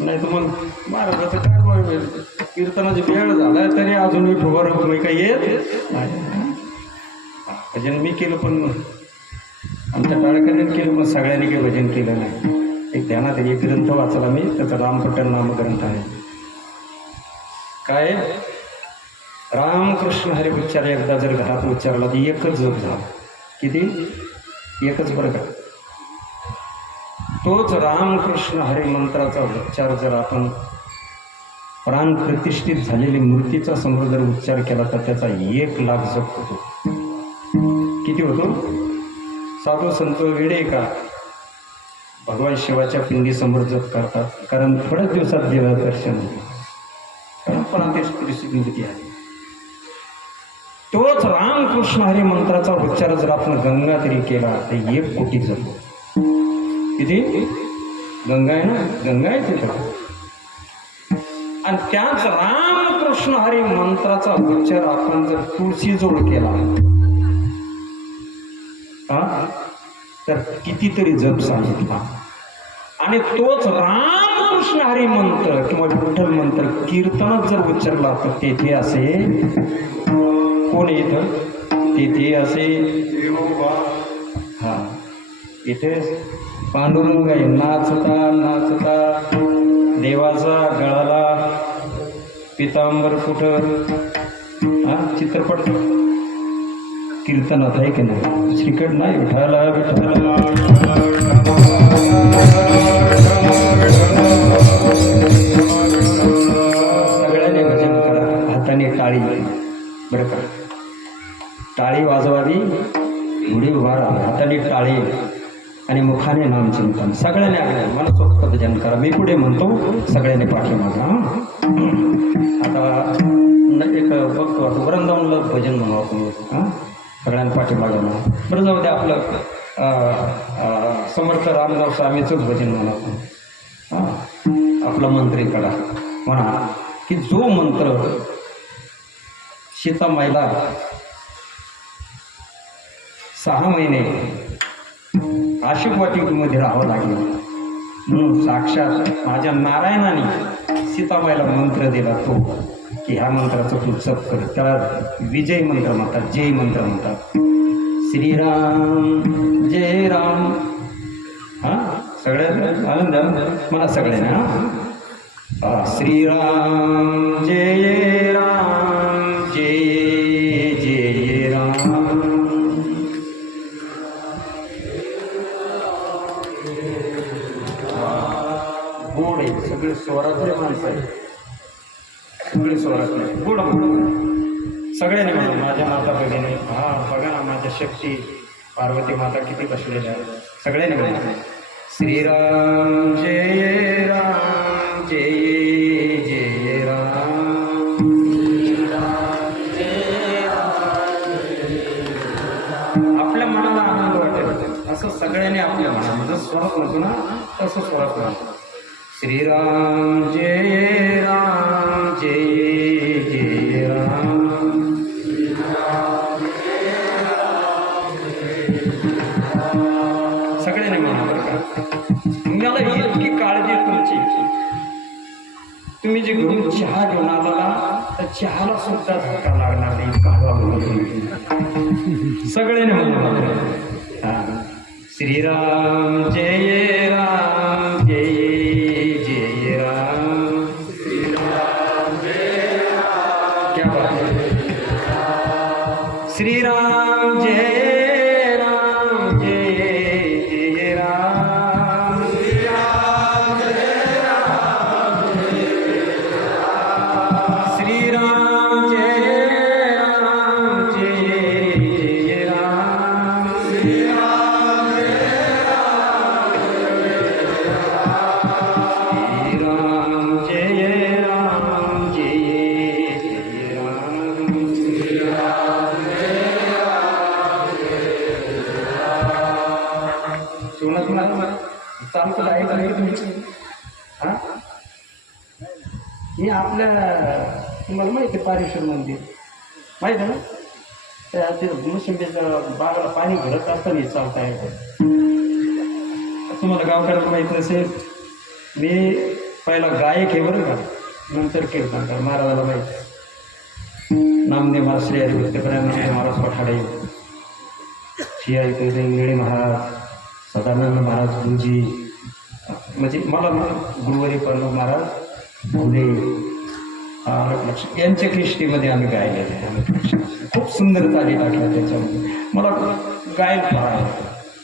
नाही तर मग महाराजाचं काय कीर्तनाची वेळ झाला तरी अजून विठोबा रखुमाई काही येत नाही. भजन मी केलं पण आमच्या टाळकऱ्याने केलं, मग सगळ्यांनी काही भजन केलं नाही. एक ध्यानात एक ग्रंथ वाचला मी, त्याचा रामपट्टण नाम ग्रंथ आहे. काय रामकृष्ण हरी उच्चार एकदा जर घरात उच्चारला तर एकच जप झाला. किती? एकच बरं का. तोच रामकृष्ण हरी मंत्राचा उच्चार जर आपण प्राण प्रतिष्ठित झालेली मूर्तीचा समोर जर उच्चार केला तर त्याचा 1,00,000 जप होतो. किती होतो? साधू संत वेडे का भगवान शिवाच्या पिंडी समोर जप करतात, कारण थोड्याच दिवसात देवा दर्शन होते, कारण प्राण मूर्ती आहे. तोच रामकृष्ण हरी मंत्राचा उच्चार जर आपण गंगा तरी केला तर 1 कोटी जप. किती? गंगा आहे ना, गंगा आहे तिथं. आणि त्याच रामकृष्ण हरी मंत्राचा उच्चार आपण जर तुळशीजवळ केला तर कितीतरी जप सांगितला. आणि तोच रामकृष्ण हरी मंत्र किंवा विठ्ठल मंत्र कीर्तनात जर उच्चारला तर तेथे असे कोण येतं? तेथे असे हा इथे पांडुरंग आहे, नाचता नाचता देवाचा गळाला पितांबर कुठं चित्रपट कीर्तनात आहे की नाही? श्रीकड नाही. विठाला विठाला सगळ्यांनी भजन करा. हाताने टाळी बरं का, टाळी वाजवावी, घोडी उभा राहा, हाताने टाळी आणि मुखाने नामचिंतन. सगळ्यांनी आले मनसोक्त भजन करा. मी पुढे म्हणतो, सगळ्यांनी पाठीमागा. आता एक बघतो वृंदावनला भजन म्हणू आपण. सगळ्यांनी पाठीमागा म्हणा. बरं जाऊ द्या, आपलं समर्थ रामदास स्वामीचंच भजन म्हणा आपण. आपला मंत्री कडा म्हणा की जो मंत्र सीतामाईला 6 महिने आशिक वाटिकेमध्ये राहावं लागलं. म्हणून साक्षात माझ्या नारायणाने सीताबाईला मंत्र दिला तो की ह्या मंत्राचं तू जप कर. त्याला विजय मंत्र म्हणतात, जय मंत्र म्हणतात. श्रीराम जय राम. हां सगळ्या आनंद मला सगळ्यांना श्रीराम जय राम जय जय राम. गोड आहे, सगळे स्वरातले माणसं आहे, सगळे स्वरातले गोड सगळ्यांनी म्हणा माझ्या माता भगिनी. हा बघा ना माझ्या शक्ती पार्वती माता किती बसलेल्या आहेत. सगळ्यांनी म्हणा श्रीराम जय राम जय जय राम. आपल्या मनाला आनंद वाटेल असं सगळ्यांनी आपल्या मनामध्ये स्वरात म्हणतो ना तसं स्वरात म्हणतो. श्रीराम जय राम जय जय राम. सगळ्यांनी म्हणा बरं का. मला इतकी काळजी आहे तुमची. तुम्ही जे घरून चहा घेऊन आला तर चहाला सुद्धा धक्का लागणार नाही. सगळ्यांनी म्हणा श्रीराम जय राम जय जय राम. क्या बात है. श्रीराम जय राम जय जय राम. श्रीराम जय राम जय जय राम. श्रीराम जय राम जय जय राम. सोनात मला चालतं आहे का नाही तुमची. हां मी आपल्या तुम्हाला माहिती आहे पारेश्वर मंदिर माहीत आहे ना. त्या ते मोसंबीच्या बागाला पाणी भरत असताना चालत आहे. तुम्हाला गावकऱ्याला माहीत नसेल मी पहिला गायक आहे बरं का, नंतर कीर्तनकार. महाराजाला माहीत नामदेव महाराज, श्री हरिभक्तपरायण नामदेव महाराज पठाडे, श्री हरिभक्त इंगळे महाराज, सदानंद महाराज गुरुजी, म्हणजे मला गुरुवारी पण महाराज भोले लक्ष यांच्या क्रिष्टीमध्ये आम्ही गायले. खूप सुंदर ताली टाकल्या त्याच्यामध्ये. मला गायन फार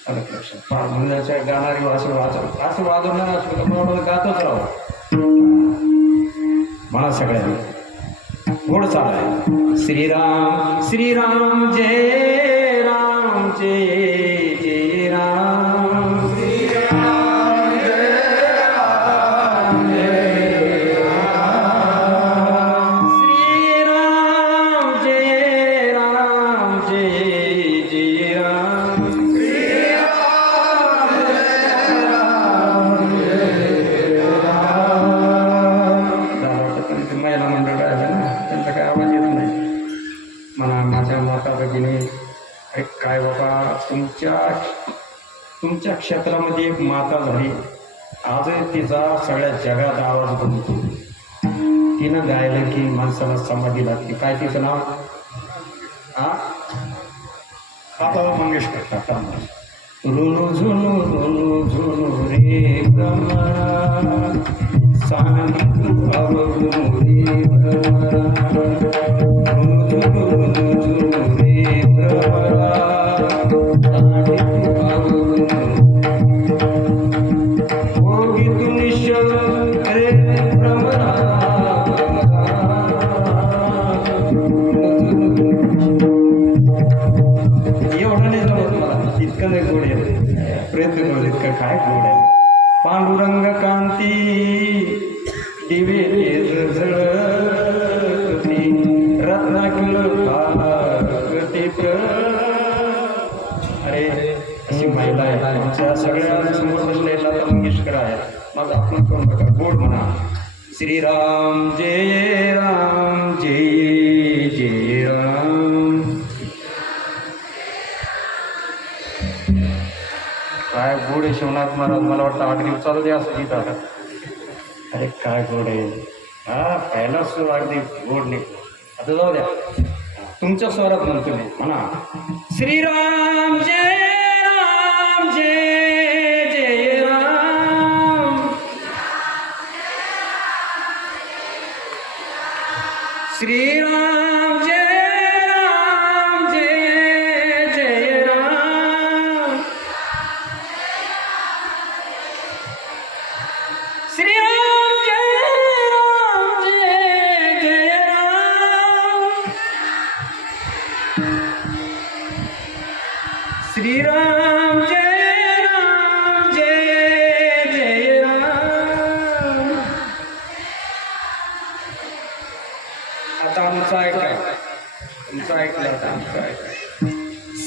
अलग लक्ष फार म्हणण्याच्या गाणारी असं वाजवणार असलं तर मला गातच राहावं. मला सगळ्यांनी गोड चालाय. श्रीराम श्रीराम जय राम जय जय राम. श्रीराम जय राम जय राम. श्रीराम जय राम जय जय राम. श्रीराम जय राम जय राम. महिला मंडळ आहे ना त्यांचा काय आवाज येत नाही. मला माझ्या माता भगिनी काय बाबा तुमच्या क्षेत्रामध्ये एक माता झाली. आजही तिचा सगळ्या जगात आवाज बनतो. तिनं गायलं की माणसाला समाधी लागते. काय तिचं नाव. लता मंगेशकर. टाटा. रुनु झुनु रुनु झुनु रे भ्रमरा सांगितू अवगुनु रे भ्रमरा. रुनु झुनु रुनु झुनु रे भ्रमरा सांगितू अवगुनु. होगी निश्चल रे भ्रमरा. एवढं नाही जमत मला, इतकं नाही गोड आहे. प्रयत्न करू इतकं काय गोड आहे. पांडुरंग कांती दिवे जळती रत्नाकुल भागती. अरे अशी महिला आहे आमच्या सगळ्या समोर बसले लता मंगेशकर आहे. माझं आपण करून बघा गोड म्हणा. श्रीराम जय राम जय जय राम. गोडे शिवनाथ महाराज मला वाटतं 8 दिवसाला ते असं गीत आता. अरे काय गोड आहे. हा पहिला सूर अगदी गोड निघतो. आता जाऊ द्या, तुमच्या स्वरात म्हणतो मी, म्हणा श्रीराम जय राम जय जय राम, श्रीराम जय राम जय जय राम, श्रीराम जय राम जय जय राम, श्रीराम जय राम जय जय राम. आता आमचं ऐका, तुमचं ऐकलं, आता आमचं ऐका.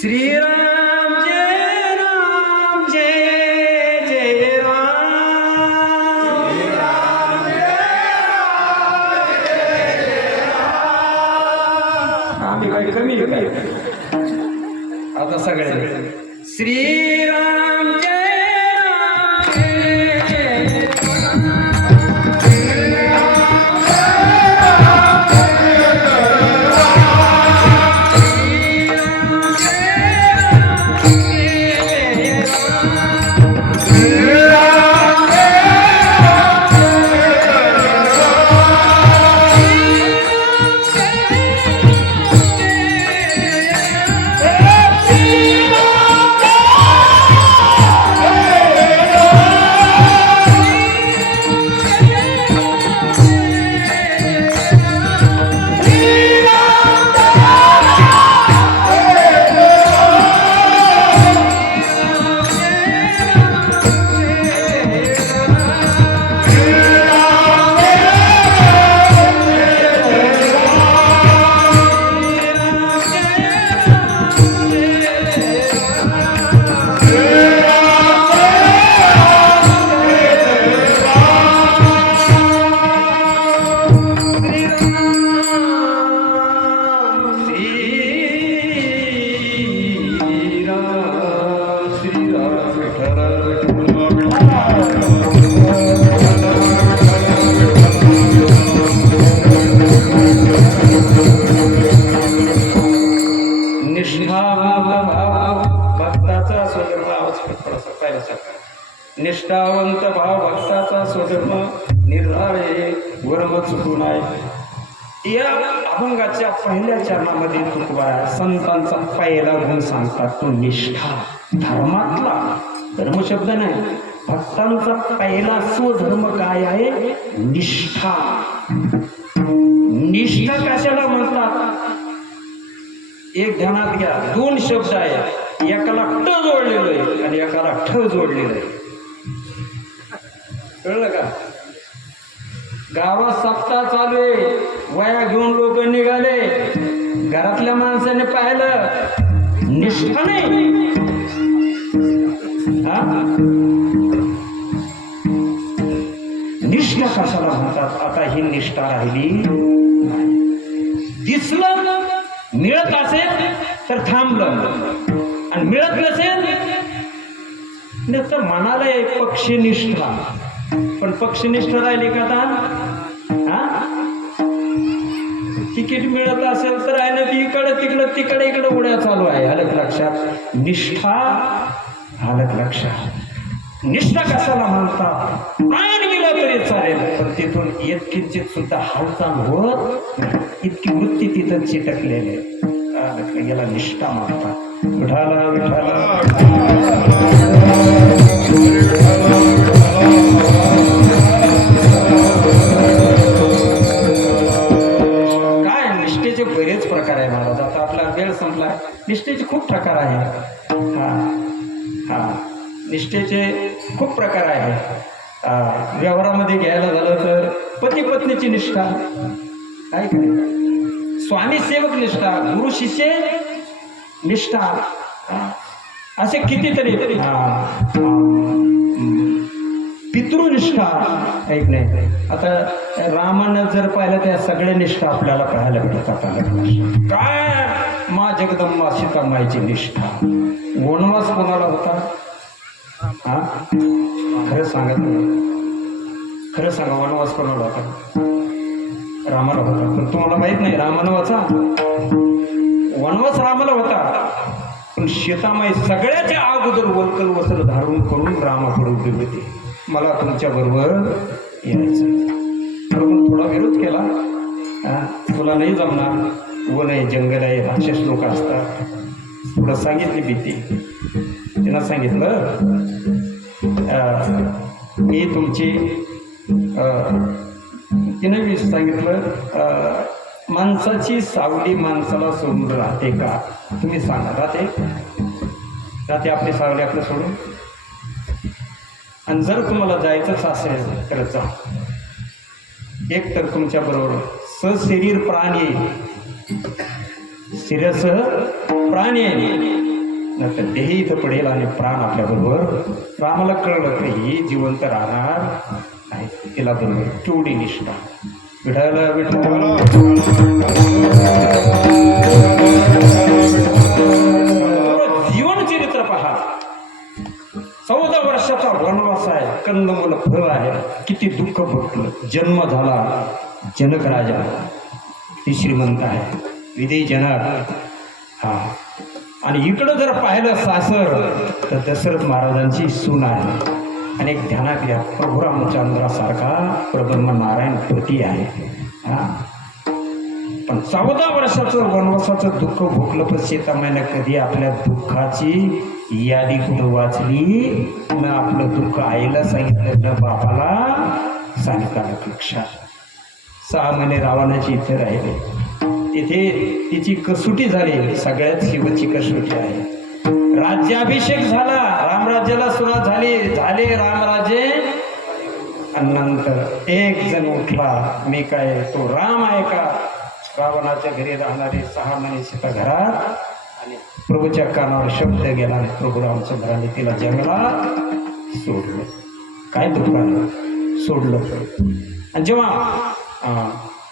श्रीराम जय राम जय जय राम, आम्ही काही कमी काय. आता सगळे श्रीराम जय राम जय जय निष्ठावंत भाव भक्ताचा स्वधर्म निर्धारे वर्म चुकू नये. या अभंगाच्या पहिल्या चरणामध्ये तुकोबा संतांचा पहिला गुण सांगतात, तो निष्ठा. धर्मातला धर्म शब्द नाही, भक्तांचा पहिला स्वधर्म काय आहे? निष्ठा. निष्ठा कशाला म्हणतात? एक ध्यानात घ्या, 2 शब्द आहे, एकाला ट जोडलेलं आहे आणि एकाला ठ जोडलेलं आहे. कळलं का? गावात सप्ताह चालू आहे, वया घेऊन लोक निघाले, घरातल्या माणसाने पाहिलं, निष्ठा नाही. निष्ठा कशाला म्हणतात? आता ही निष्ठा राहिली नाही. दिसलं मिळत असेल तर थांबलं, आणि मिळत नसेल तर मनाला एक पक्षनिष्ठा. पण पक्षनिष्ठ राहिली का आता? तिकीट मिळत असेल तर आहे ना, इकडे तिकडे इकडे उड्या चालू आहे. आलं लक्षात? निष्ठा आलं लक्षात? निष्ठा कशाला म्हणतात? प्राण गेला तरी चालेल, पण तिथून एक किंचित सुद्धा हालचाल होत नाही, इतकी वृत्ती तिथं चिटकलेली आहे. याला निष्ठा म्हणतात. विठाला विठाला काय निष्ठेचे बरेच प्रकार आहे महाराज. आता आपला वेळ संपला. निष्ठेचे खूप प्रकार आहे. निष्ठेचे खूप प्रकार आहे. व्यवहारामध्ये घ्यायला झालं तर पती पत्नीची निष्ठा काय काय, स्वामी सेवक निष्ठा, गुरु शिष्य निष्ठा, असे कितीतरी. पितृनिष्ठा ऐक नाही. आता रामानं जर पाहिलं त्या सगळ्या निष्ठा आपल्याला पाहायला भेटतात. काय मा जगदंबा सीतामाईची निष्ठा. वनवास कोणाला होता? हा खरं सांगा तुम्ही, खरं सांगा, वनवास कोणाला होता? रामाला होता. पण तुम्हाला माहित नाही रामानं वाचा वनवास रामाला होता, पण सीतामाई सगळ्याच्या अगोदर वल्कल वस्त्र धारण करून रामाकडे उभी होती, मला तुमच्या बरोबर यायचं. पण थोडा विरोध केला, तुला नाही जमणार, वन आहे, जंगल आहे, राक्षस लोक असतात. थोडं सांगितली भीती, त्यांना सांगितलं मी तुमची तिने सांगितलं माणसाची सावली माणसाला सोडून राहते का? तुम्ही सांगा, राहते? राहते आपली सावली आपलं सोडून? आणि जर तुम्हाला जायचंच असेल तर जा, एक तर तुमच्या बरोबर सशरीर प्राणी, शिरसह प्राणी नंतर देही इथं पडेल आणि प्राण आपल्या बरोबर. रामाला कळलं की ही जिवंत राहणार नाही, तिला बरोबर केवढी निष्ठा. विठाला जीवन चरित्र पहा. 14 वर्षाचा वनवास आहे, कंदमूल फळ आहे, किती दुःख भोगलं. जन्म झाला जनक राजा, ती श्रीमंत आहे, विदेही जनक. हा, आणि इकडं जर पाहिलं सासर तर दशरथ महाराजांची सून आहे. आणि एक ध्यानात घ्या, प्रभू रामचंद्रासारखा प्रब्रह्म नारायण पती आहे. हा, पण 14 वर्षाचं वनवासाचं दुःख भोगलं, पण सीतामाईनं कधी आपल्या दुःखाची यादी कुठं वाचली न आपलं दुःख आईला सांगितलं न बापाला सांगितलं. कक्षा 6 महिने रावणाची इथे राहिले, तिथे तिची कसोटी झाली, सगळ्यात शेवटची कसोटी आहे. राज्याभिषेक झाला, रामराज्याला सुरुवात झाले रामराजे. आणि नंतर एक जण उठला, मी काय तो राम आहे का? रावणाच्या घरी राहणारे 6 महिने सीता घरात, आणि प्रभूच्या कानावर शब्द गेला आणि प्रभू रामचंद्राने तिला जंगलात सोडलं. काय दुःखानं सोडलं. आणि जेव्हा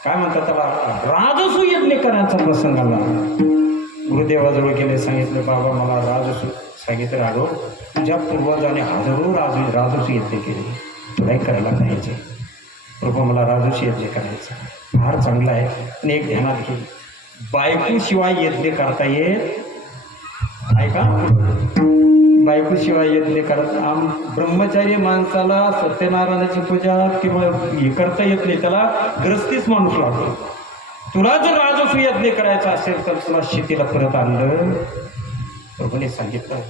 काय म्हणतात त्याला राजसू यज्ञ करायचा प्रसंग आला, गुरुदेवाजवळ गेले, सांगितलं बाबा मला राजसू सांगितलं, राघव तुझ्या पूर्वजाने हजारो राजसू यज्ञ केले, तुलाही करायला पाहिजे. प्रभू मला राजसू यज्ञ करायचं, फार चांगलं आहे. आणि एक ध्यानात घे, बायको शिवाय यज्ञ करता येत ऐका, बायको शिवाय यज्ञ करत ब्रह्मचारी माणसाला सत्यनारायणाची पूजा किंवा हे करता येत नाही, त्याला ग्रस्तीच माणूस लागतो. तुला जर राजसू यज्ञ करायचा असेल तर तुला शेतीला परत आणलं. प्रभूने सांगितलं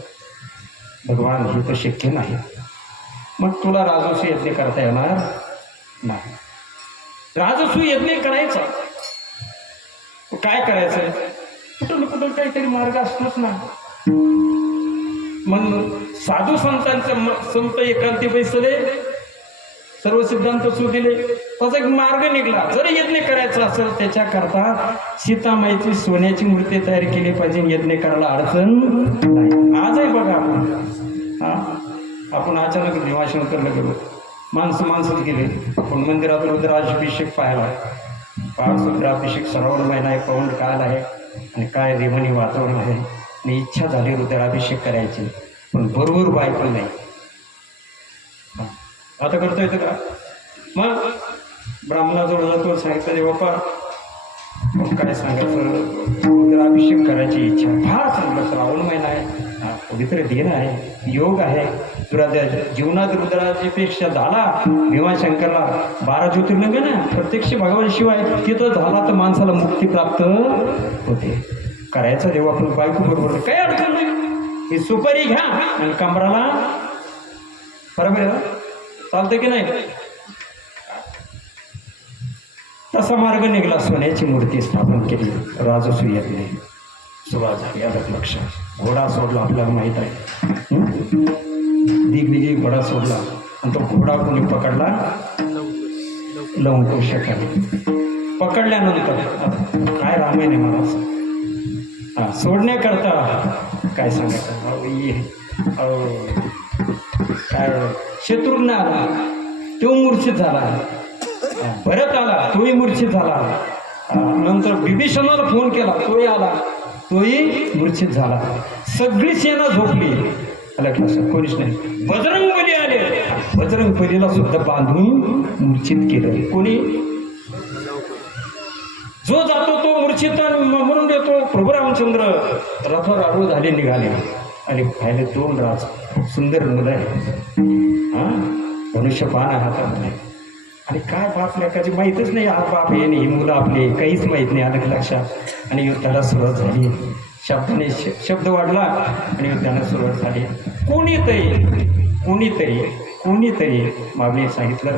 भगवान हे तर शक्य नाही, मग तुला राजसू यज्ञ करता येणार नाही. राजसू यज्ञ करायचा, काय करायचं? कुठं ना कुठं काहीतरी मार्ग असतोच ना. मग साधू संतांचं संत एकांती बैसले, सर्व सिद्धांत सुदिले, त्याचा एक मार्ग निघला. जर यज्ञ करायचा असेल त्याच्याकरता सीतामाईची सोन्याची मूर्ती तयार केली पाहिजे, यज्ञ करायला अडचण नाही. आजही बघा आपण अचानक निवासनकरला गेलो, माणसंच गेले, आपण मंदिरात रुद्राभिषेक पाहायला, रुद्राभिषेक श्रावण महिना आहे, पौंड काल आहे आणि काय रेवणी वातावरण आहे, आणि इच्छा झाली रुद्राभिषेक करायची, पण बरोबर बायको नाही. आता करता येतं का? मग ब्राह्मणाजवळ जातो, सांगितलं रे बाप्पा मग काय सांगायचं, रुद्राभिषेक करायची इच्छा, फार चांगलं श्रावण महिना आहे, पवित्र दिन आहे, योग आहे. जीवनात रुद्रापेक्षा झाला भीमाशंकरला 12 ज्योतिर्लिंग ना, प्रत्यक्ष भगवान शिवाय तिथं झाला तर माणसाला मुक्ती प्राप्त होते. करायचं देवा आपण बायको बरोबर, काही अडचण नाही. ही सुपारी घ्या आणि कमराला, बरोबर आहे, चालतं की नाही? तसा मार्ग निघाला, सोन्याची मूर्ती स्थापन केली, राजसू यज्ञ सुरुवात झाली. अलग लक्षात, घोडा सोडला, आपल्याला माहीत आहे, दिग्विजय घोडा सोडला, आणि तो घोडा कोणी पकडला? लवकुशाने. पकडल्यानंतर काय रामायण आहे मला असं सोडण्याकरता काय सांगायचं, काय शत्रुघ्न आला, तो मूर्छित झाला, भरत आला, तोही मूर्छित झाला, नंतर बिभीषणाला फोन केला, तोही आला, तोही मूर्छित झाला. सगळी सेना झोपली, आलं लक्षात? कोणीच नाही. बजरंगबली आले. बजरंगबलीला सुद्धा बांधून मूर्छित केलं. कोणी? जो जातो तो मूर्छित म्हणून देतो. प्रभू रामचंद्र रथावर आरूढ झाले, निघाले आणि पाहिले 2 राज सुंदर मुलं आहे. हा, धनुष्यबाण हातात नाही. आणि काय बाप लेकाची माहीतच नाही, हा बाप हे ही मुलं आपले काहीच माहीत नाही. आलं लक्षात? आणि युद्धाला सुरुवात झाली. शब्दाने शब्द वाढला आणि युद्धाला सुरुवात झाली. कोणीतरी मागणी सांगितलं,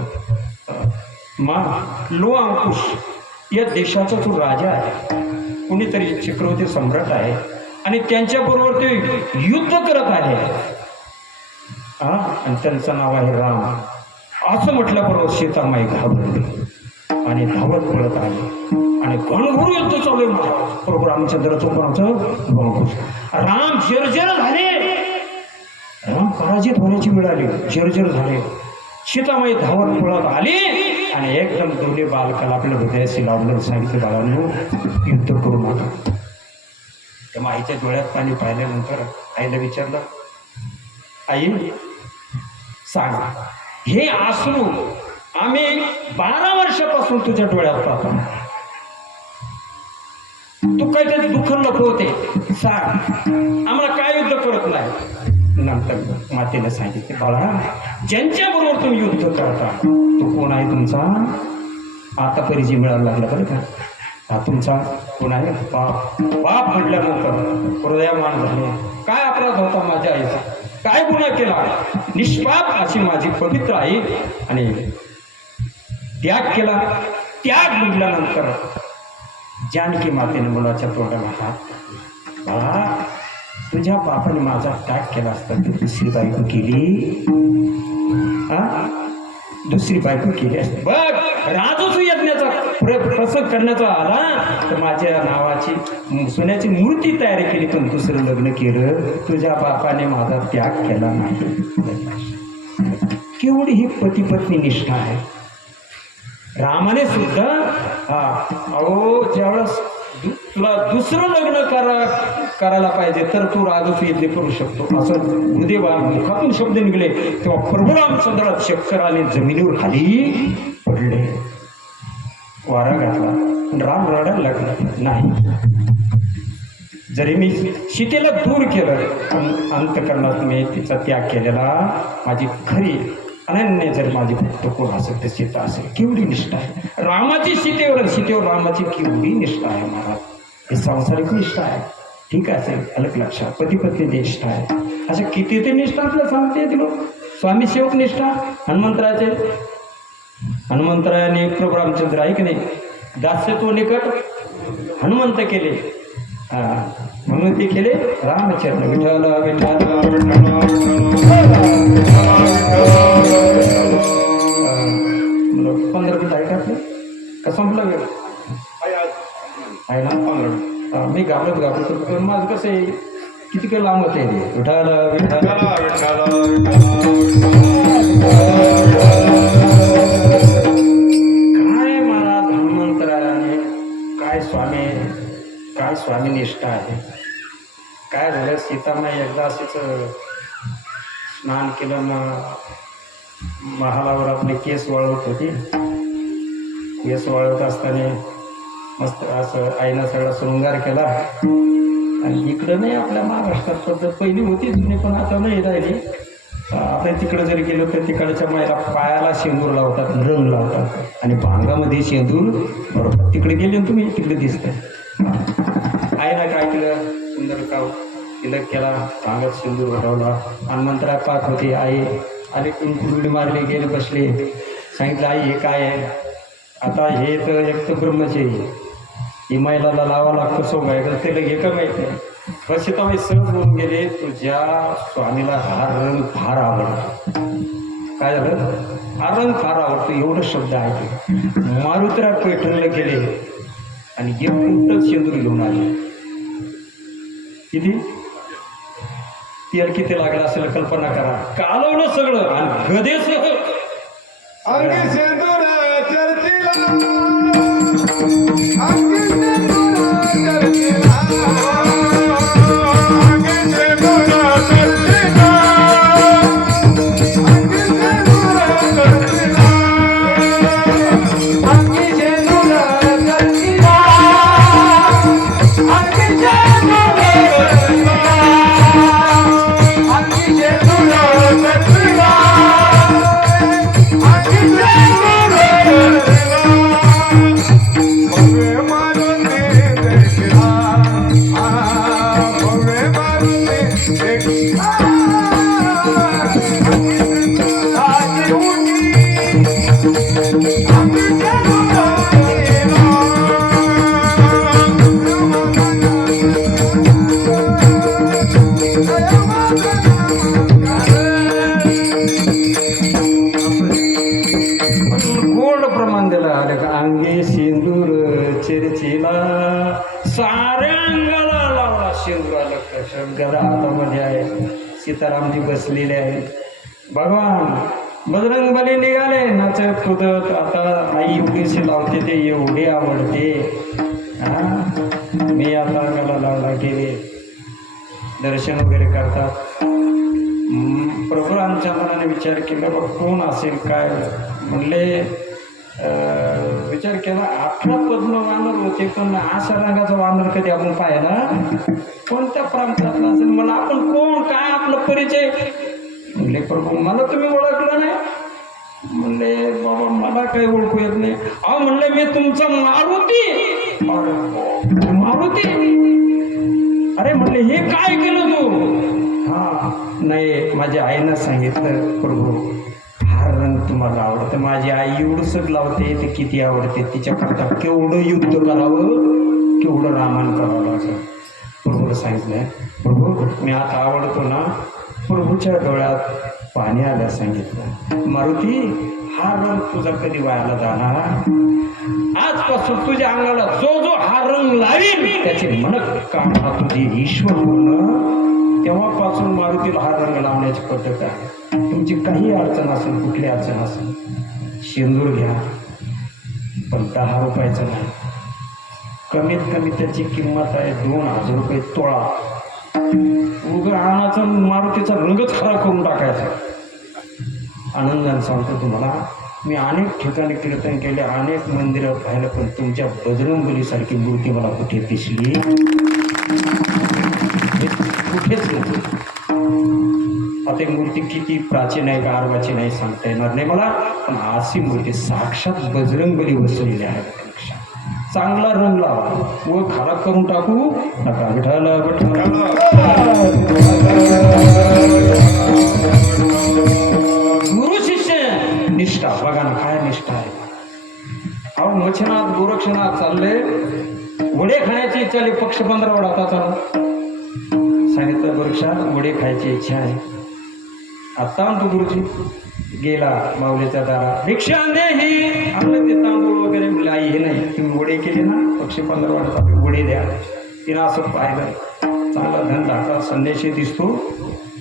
लो अंकुश या देशाचा जो राजा आहे, कोणीतरी चक्रवर्ती सम्राट आहे आणि त्यांच्याबरोबर ते युद्ध करत आहे. आणि त्यांचं नाव आहे राम. असं म्हटल्याबरोबर सीतामाई घाबरली आणि धावत पळत आली आणि घनघोर युद्ध चालू आहे. प्रभू रामचंद्राचं कोणाचं? राम जर्जर झाले. राम पराजित होण्याची वेळ आली. जर्जर झाले. सीतामाई धावत पळत आली आणि एकदम दोन्ही बालकाला आपल्या हृदयाशी लावलं. सांगितलं, बाळांनो युद्ध करू नका. तेव्हा आईच्या डोळ्यात पाणी पाहिल्यानंतर आईला विचारलं, आई सांगा, हे अश्रू आम्ही 12 वर्षापासून तुझ्या डोळ्यात पाहतो. तू काय त्याचे दुःख लपवते, सांग, आम्हाला काय युद्ध करत नाही. नंतर मातेने सांगितले, बाळा ज्यांच्या बरोबर तुम्ही युद्ध करता तो कोण आहे तुमचा? आता परिचय मिळायला लागला बरं का. हा तुमचा कोण आहे? बाप. बाप म्हटल्यानंतर हृदयमान झाले. काय अपराध होता माझ्या आईचा? काय गुन्हा केला? निष्पाप अशी माझी पवित्र आई आणि त्याग केला. त्याग म्हटल्यानंतर जानकी मातेने मुलाच्या तोंडाला हात, बाळा तुझ्या बापाने माझा त्याग केला असता तू दुसरी बायको केली. दुसरी बायको केली असते. बघ, राजूच यज्ञाचा प्रसंग करण्याचा आला तर माझ्या नावाची सोन्याची मूर्ती तयारी केली, पण दुसरं लग्न केलं. तुझ्या बापाने माझा त्याग केला नाही. केवढी ही पती पत्नी निष्ठा आहे. रामाने सुद्धा ज्यावेळेस तुला दुसरं लग्न करायला पाहिजे तर तू राजूच यज्ञ करू शकतो असं गुरुदेवा मुखातून शब्द निघले. तेव्हा प्रभू रामचंद्रात चक्कर आले, जमिनीवर खाली पडले. वारा घातला. राम रडायला लागला, नाही जरी मी सीतेला दूर केलं अंतकरणात मी तिचा त्याग केलेला, माझी खरी अनन्य जर माझी भक्त कोण असेल तर सीता असेल. केवढी निष्ठा आहे रामाची सीतेवर रामाची केवढी निष्ठा आहे महाराज. हे सांसारिक निष्ठा आहे, ठीक आहे, अलग लक्षात. पती पत्नी निष्ठा आहे. अशा किती ते निष्ठा आपल्याला सांगते दिलो. स्वामी सेवक निष्ठा हनुमंतरायाने प्रभू रामचंद्र आहे की नाही दास्यत्व निकट हनुमंत केले. म्हणून ते केले रामचरण विठ्ठल विठ्ठल. 15 मिनिट आहे का आपलं? का संपला वेळ आहे ना? 15. मी घाबरतो पण माझं कसं आहे किती काही लांब होते विठ्ठल विठ्ठल काय महाराज हनुमंतरायाने काय स्वामी निष्ठा आहे. काय झालं, सीतामाई एकदा असेच स्नान केलं, महालावर आपले केस वळवत होती. केस वळवत असताना मस्त असं आईनं सगळा शृंगार केला. आणि इकडं नाही आपल्या महाराष्ट्रात पद्धत पहिली होती जुनी, पण आता नाही राहिली. आपण तिकडं जरी गेलो तर तिकडच्या मायला पायाला शेंदूर लावतात, रंग लावतात आणि भांगामध्ये शेंदूर. बरोबर तिकडे गेले ना तुम्ही, तिकडे दिसतं. आईला काय केलं, सुंदर काव तिलक केला, भांगात शेंदूर उठवला. हनुमंतराय पाहत होते. आई आले, कुंकुडी मारले, गेले बसले. सांगितलं, आई हे काय आहे? आता हे तर एक तर ब्रह्मचर्य, ही महिलाला लावा लागतं सोंगायला, त्याला हे का माहीत नाही. सीतामाई सहज बोलून गेले, तुझ्या स्वामीला हा रंग फार आवडतो. काय झालं? हा रंग फार आवडतो एवढं शब्द आहे. मारुतरा पैठणला गेले आणि एक कुंटच शेंदूर घेऊन आले. किती तेल किती लागलं असेल कल्पना करा. कालवलं सगळं आणि गदेसह अंगी सिंदूर चर्चिला, अंगी सिंदूर चर्चिला, अंगी सिंदूर चर्चिला. गोड प्रमाण दिलं आले का अंगी सिंदूर चिरचिला साऱ्या अंगाला लावला सिंदूर आलं शंकर हातामध्ये आहे सीतारामजी बसलेले आहेत भगवान बजरंगबली निघाले नाचत कुदत आता आई एवढीशी लावते ते एवढे आवडते मी आता अंगाला लावला गेले दर्शन वगैरे करतात प्रभू आमच्या मनाने विचार केला बघ कोण असेल काय म्हणले विचार केला 18 पद्म वानर होते पण अशा रंगाचा वानर कधी आपण पाहिला कोणत्या प्रांतातला असेल मला आपण कोण काय आपला परिचय म्हणले प्रभू मला तुम्ही ओळखलं नाही म्हणले बाबा मला काही ओळखू येत नाही अहो म्हणले मी तुमचा मारुती मारुती अरे म्हणले हे काय केलं तू हा नाही माझ्या आईनं सांगितलं प्रभू हा रंग तुम्हाला आवडतं माझी आई एवढंच लावते ते किती आवडते तिच्याकरता केवढं युद्ध करावं केवढं रामायण करावं लागलं प्रभूला सांगितलं प्रभू मी आता आवडतो ना प्रभूच्या डोळ्यात पाणी आलं सांगितलं मारुती हा रंग तुझा कधी वायाला जाणार आजपासून तुझ्या अंगाला जो जो हा रंग लावीन त्याची मनक कामना तुझी ईश्वर पूर्ण तेव्हापासून मारुतीला हा रंग लावण्याची पद्धत आहे तुमची काही अडचण असेल कुठली अडचण असेल शेंदूर घ्या पण 10 रुपयाचं नाही कमीत कमी त्याची किंमत आहे 2000 रुपये तोळा उगा आणाचा मारुतीचा रंगच खरा करून टाकायचा आनंदाने सांगतो तुम्हाला मी अनेक ठिकाणी कीर्तन केले अनेक मंदिरं पाहिलं पण तुमच्या बजरंगबलीसारखी मूर्ती मला कुठे दिसली कुठेच नाही आता मूर्ती किती प्राचीन आहे का अर्वाची नाही सांगता येणार नाही मला पण अशी मूर्ती साक्षात बजरंगबली बसलेली आहे चांगला रंग लावा व खराब करून टाकू नका विठाला गुरु शिष्य निष्ठा बघा ना काय निष्ठा आहे अहो मच्छनाथ गोरक्षनाथ चालले वडे खाण्याची इच्छा आली पक्ष 15 वडा आता चालू सांगितलं गोरक्षात वडे खायची इच्छा आहे आता आणतो गुरुजी गेला माऊलीच्या दारा भिक्षा दे ही आपलं ते तांदूळ वगैरे म्हणले आई हे नाही तुम्ही वडे केले ना पक्ष 15 वडा वडे द्या तिनं असं पाहिलं चांगला धनधाका संदेश दिसतो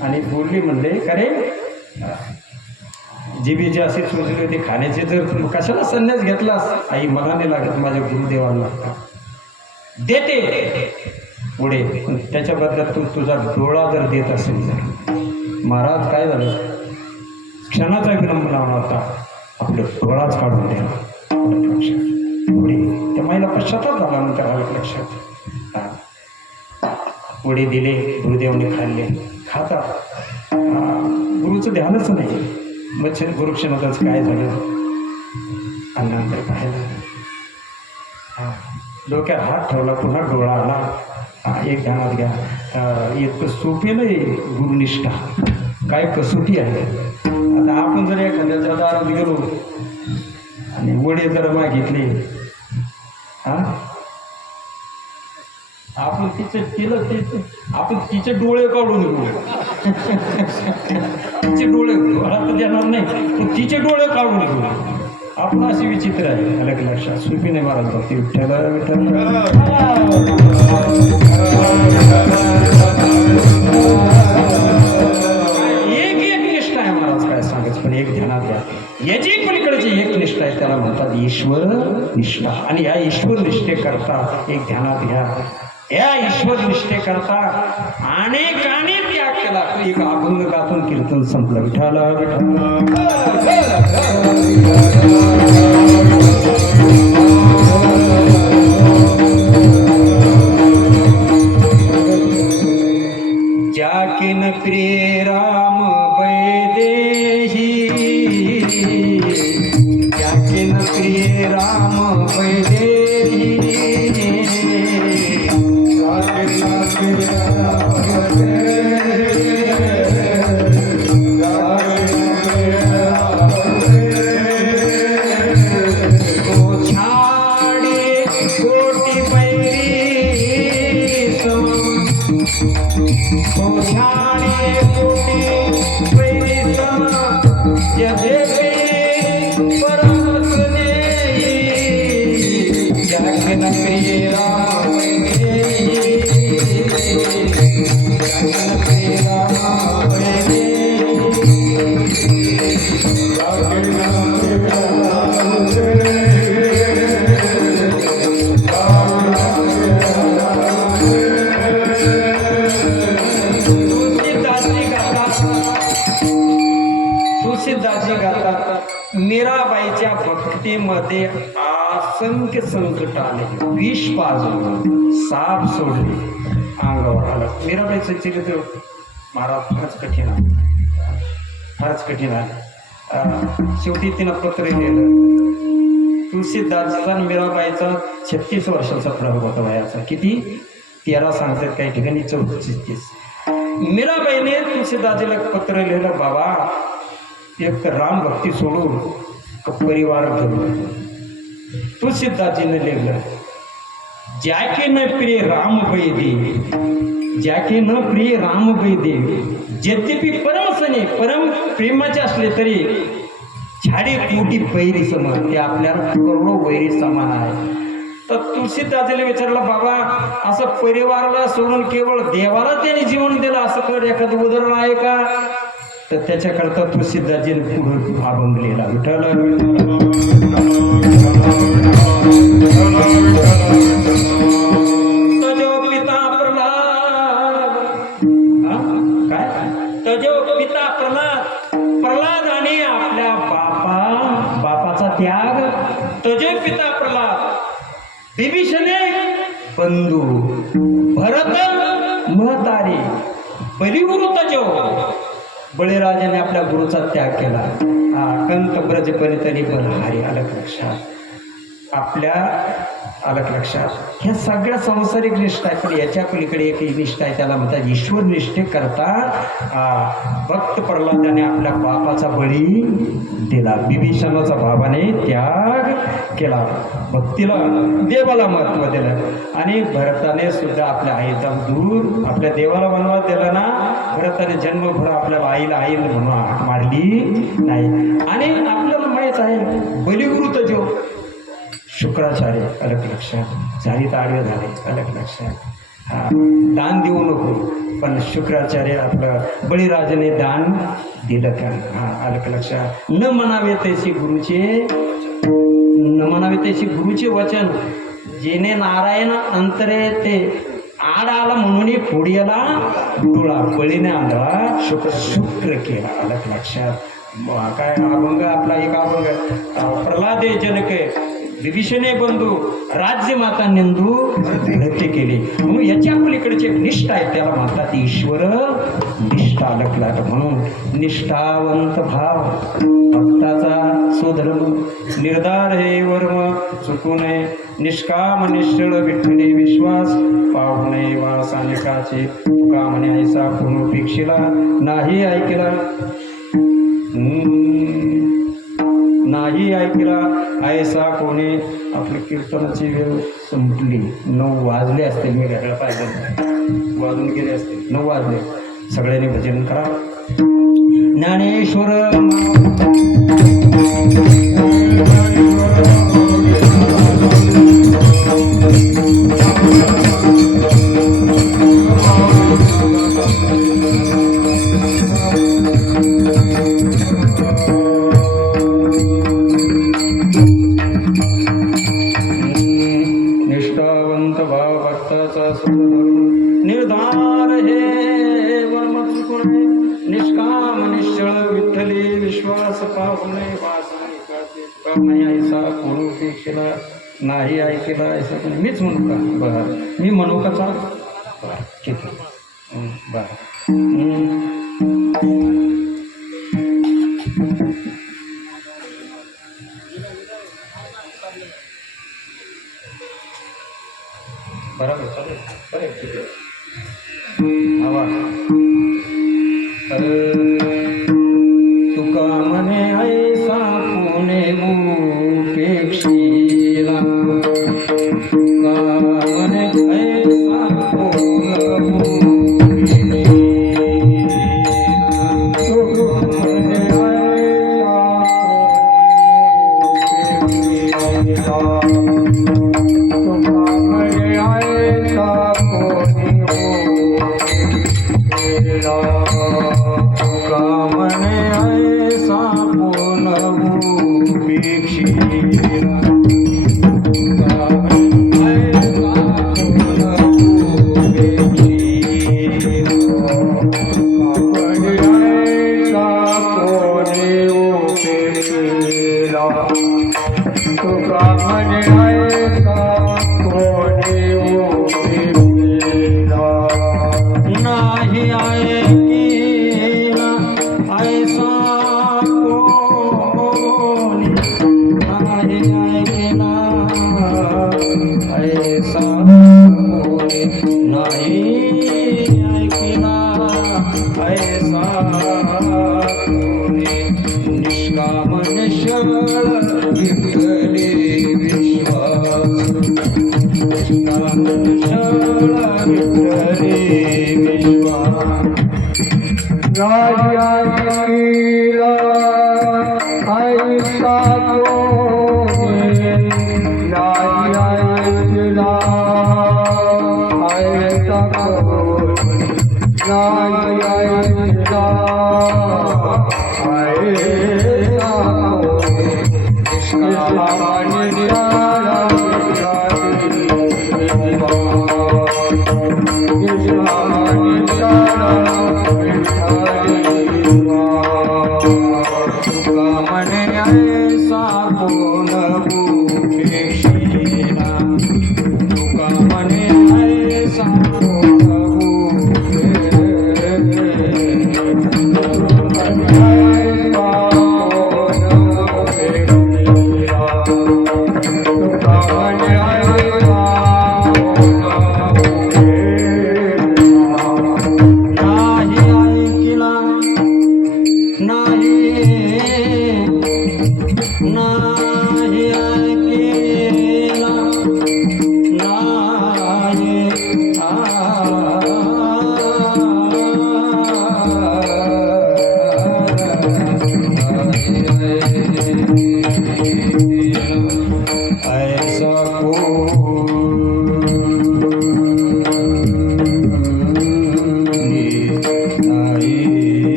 आणि बोलली म्हणले का रे जिबीचे असे सोचले होते खाण्याचे जर कशाला संन्यास घेतलास आई मला नाही लागत माझ्या गुरुदेवाला लागतात देते पुढे त्याच्या बदल्यात तू तुझा डोळा जर देत असेल तर महाराज काय झालं क्षणाचा विलंब लावला होता आपलं डोळाच काढून द्या पुढे त्या माईला पश्चाताप झाला नंतर आलं लक्षात पुढे दिले गुरुदेवाने खाल्ले खातात गुरुचं ध्यानच नाही मग गुरुक्षणातच काय झालं आणि नंतर काय झालं डोक्यात हात ठेवला पुन्हा डोळा आला एक ध्यानात घ्या इतकं सोपे नाही गुरुनिष्ठा काय कसोटी आहे आता आपण जर एखाद्याच्या दारात गेलो आणि वडे जर मागितले आपण आपण तिचे डोळे काढून घेऊ तिचे डोळे तर देणार नाही पण तिचे डोळे काढून घेऊ आपण अशी विचित्र आहे अलग लक्षात सुपी नाही महाराज भक्ती विठ्ठल विठ्ठल एक निष्ठा आहे महाराज काय सांगायचं पण एक ध्यानात घ्या याची पलीकडची एक निष्ठा आहे त्याला म्हणतात ईश्वर निष्ठा आणि या ईश्वर निष्ठेकरता एक ध्यानात घ्या या ईश्वर निष्ठेकरता अनेकाने त्याग केला एक अभंग गातून कीर्तन संपलं विठाला जाकिन प्रिय राम वैदेही जाकिन प्रिय राम वैदेही कोठाने कोटी वैरी समा जगे परम सुनेई जगन प्रिय राम जगन प्रिय राम तुळशीदासजी गातात मीराबाईच्या भक्तीमध्ये असंख्य संकट आले, विष पाजलं, साप सोडले, अंगावर आलं. मीराबाईचं चरित्र महाराज फारच कठीण आहे, फारच कठीण आहे. शेवटी तिनं पत्र लिहिलं. तुळशीदासचा मीराबाईचा 36 वर्षाचा प्रयोग होता वयाचा. किती? 13 सांगतात काही ठिकाणी, 34. मीराबाईने तुळशीदासजीला पत्र लिहिलं, बाबा एक राम भक्ती सोडून परिवार घेऊन. तुळशीदासजीने लिहिलं, ज्याके न प्रिय राम बैदे, ज्याके न प्रिय राम बैदे, यद्यपि परमसने परम प्रेमाचे असले तरी झाडे कोटी बैरी समान, ते आपल्याला करोडो बैरी समान आहे. तर तुळशीदासजीला विचारलं, बाबा असं परिवाराला सोडून केवळ देवाला त्याने जीवन दिलं असं कर एखादं उदाहरण आहे का? तर त्याच्याकरता तुळशीदासजीने पुढे अभंग लिहिला. तजो पिता प्रल्हाद, काय तजो पिता प्रल्हाद, प्रल्हादाने आपल्या बापाचा त्याग, तजो पिता प्रल्हाद, विभीषणे बंधू, भरत महतारी, बलिगुरु तजो, बळीराजाने आपल्या गुरुचा त्याग केला. कंत ब्रज परितरी बलहारी. अलग लक्षात, आपल्या अलग लक्षात. ह्या सगळ्या सांसारिक निष्ठा आहे, पण याच्या पलीकडे एक निष्ठा आहे, त्याला म्हणतात ईश्वर निष्ठे करता. भक्त प्रल्हादाने आपल्या बापाचा बळी दिला, विभीषणाचा भावाने त्याग केला, भक्तीला देवाला महत्व दिलं. आणि भरताने सुद्धा आपल्या आईचा दूर आपल्या देवाला वनवास दिला ना. भरताने जन्मभर आपल्याला आईला म्हणून मारली नाही. आणि आपल्याला माहीत आहे बलिगुरु तजो शुक्राचार्य. अलग लक्षात, झाली तर आडवे झाले. अलग लक्षात. दान देऊ नको, पण शुक्राचार्य आपलं बळीराजाने दान दिलं का? अलग लक्षात. न म्हणावे तैसी गुरुचे, न म्हणावे तैसी गुरुचे वचन, जेने नारायण अंतरे ते आड आला म्हणून पुढेला डोळा, बळीने आंधळा शुक्र केला. अलग लक्षात. काय अभंग आपला एक अभंग, प्रल्हादे जनके, विभीषणे बंधू, राज्य माता निंदू नृत्य केले. म्हणून याच्या पलीकडचे निष्ठा आहे, त्याला म्हणतात ईश्वर निष्ठा. अलग म्हणून निष्ठावंत भाव, भक्ताचा स्वधर्म, निर्धार हे वर्म चुकू नये, निष्काम निश्चळ विठ्ठले विश्वास, पाहू नये वास अनेकाचे, तुका म्हणे ऐसा पूर्णपेक्षिला नाही ऐकला, नाही ऐकला ऐसा कोणी. आपल्या कीर्तनाची वेळ संपली, 9 वाजले असतील, मी घ्यायला पाहिजे, वाजून गेले असतील, 9 वाजले. सगळ्यांनी भजन करा. ज्ञानेश्वर निर्धार हे वर्म चुकुणे, निष्काम निश्चळ विठ्ठली विश्वास, पाहुणे वासनिकाचे नाही ऐसा कोणी पेक्षिला नाही ऐकला ऐसा कोणी. मीच म्हणू का? बरं, मी म्हणू का? चाल, बरं, ठीक आहे, बरं. बरोबर, चालेल, बरं, ठीक आहे. हवा तुका म्हणे ऐसा कोणे पेक्षिला, तुका म्हणे ऐसा कोण ऐकिला ऐसा कोणी नाही ऐकिला ऐसा कोणी नाही ऐकिला ऐसा कोणी निष्काम निश्चळ विठ्ठली विश्वास निष्काम निश्चळ विठ्ठली विश्वास राजा कीला ऐसा कोणी नाही ऐकला ऐसा कोणी नाही ऐकला ऐसा कोणी निष्कामाने तुकामने ऐसा कोण भूपेक्षिणा तुकामने ऐसा कोण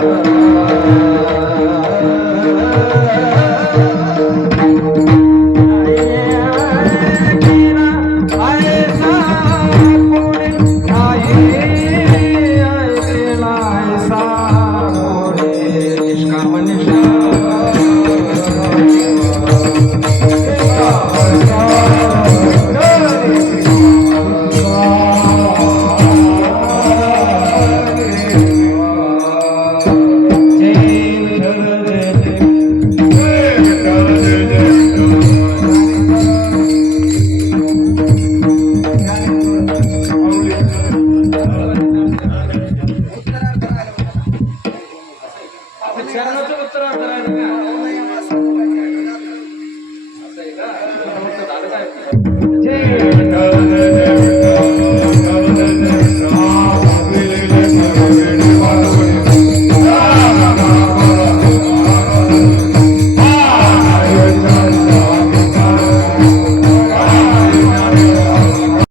Ah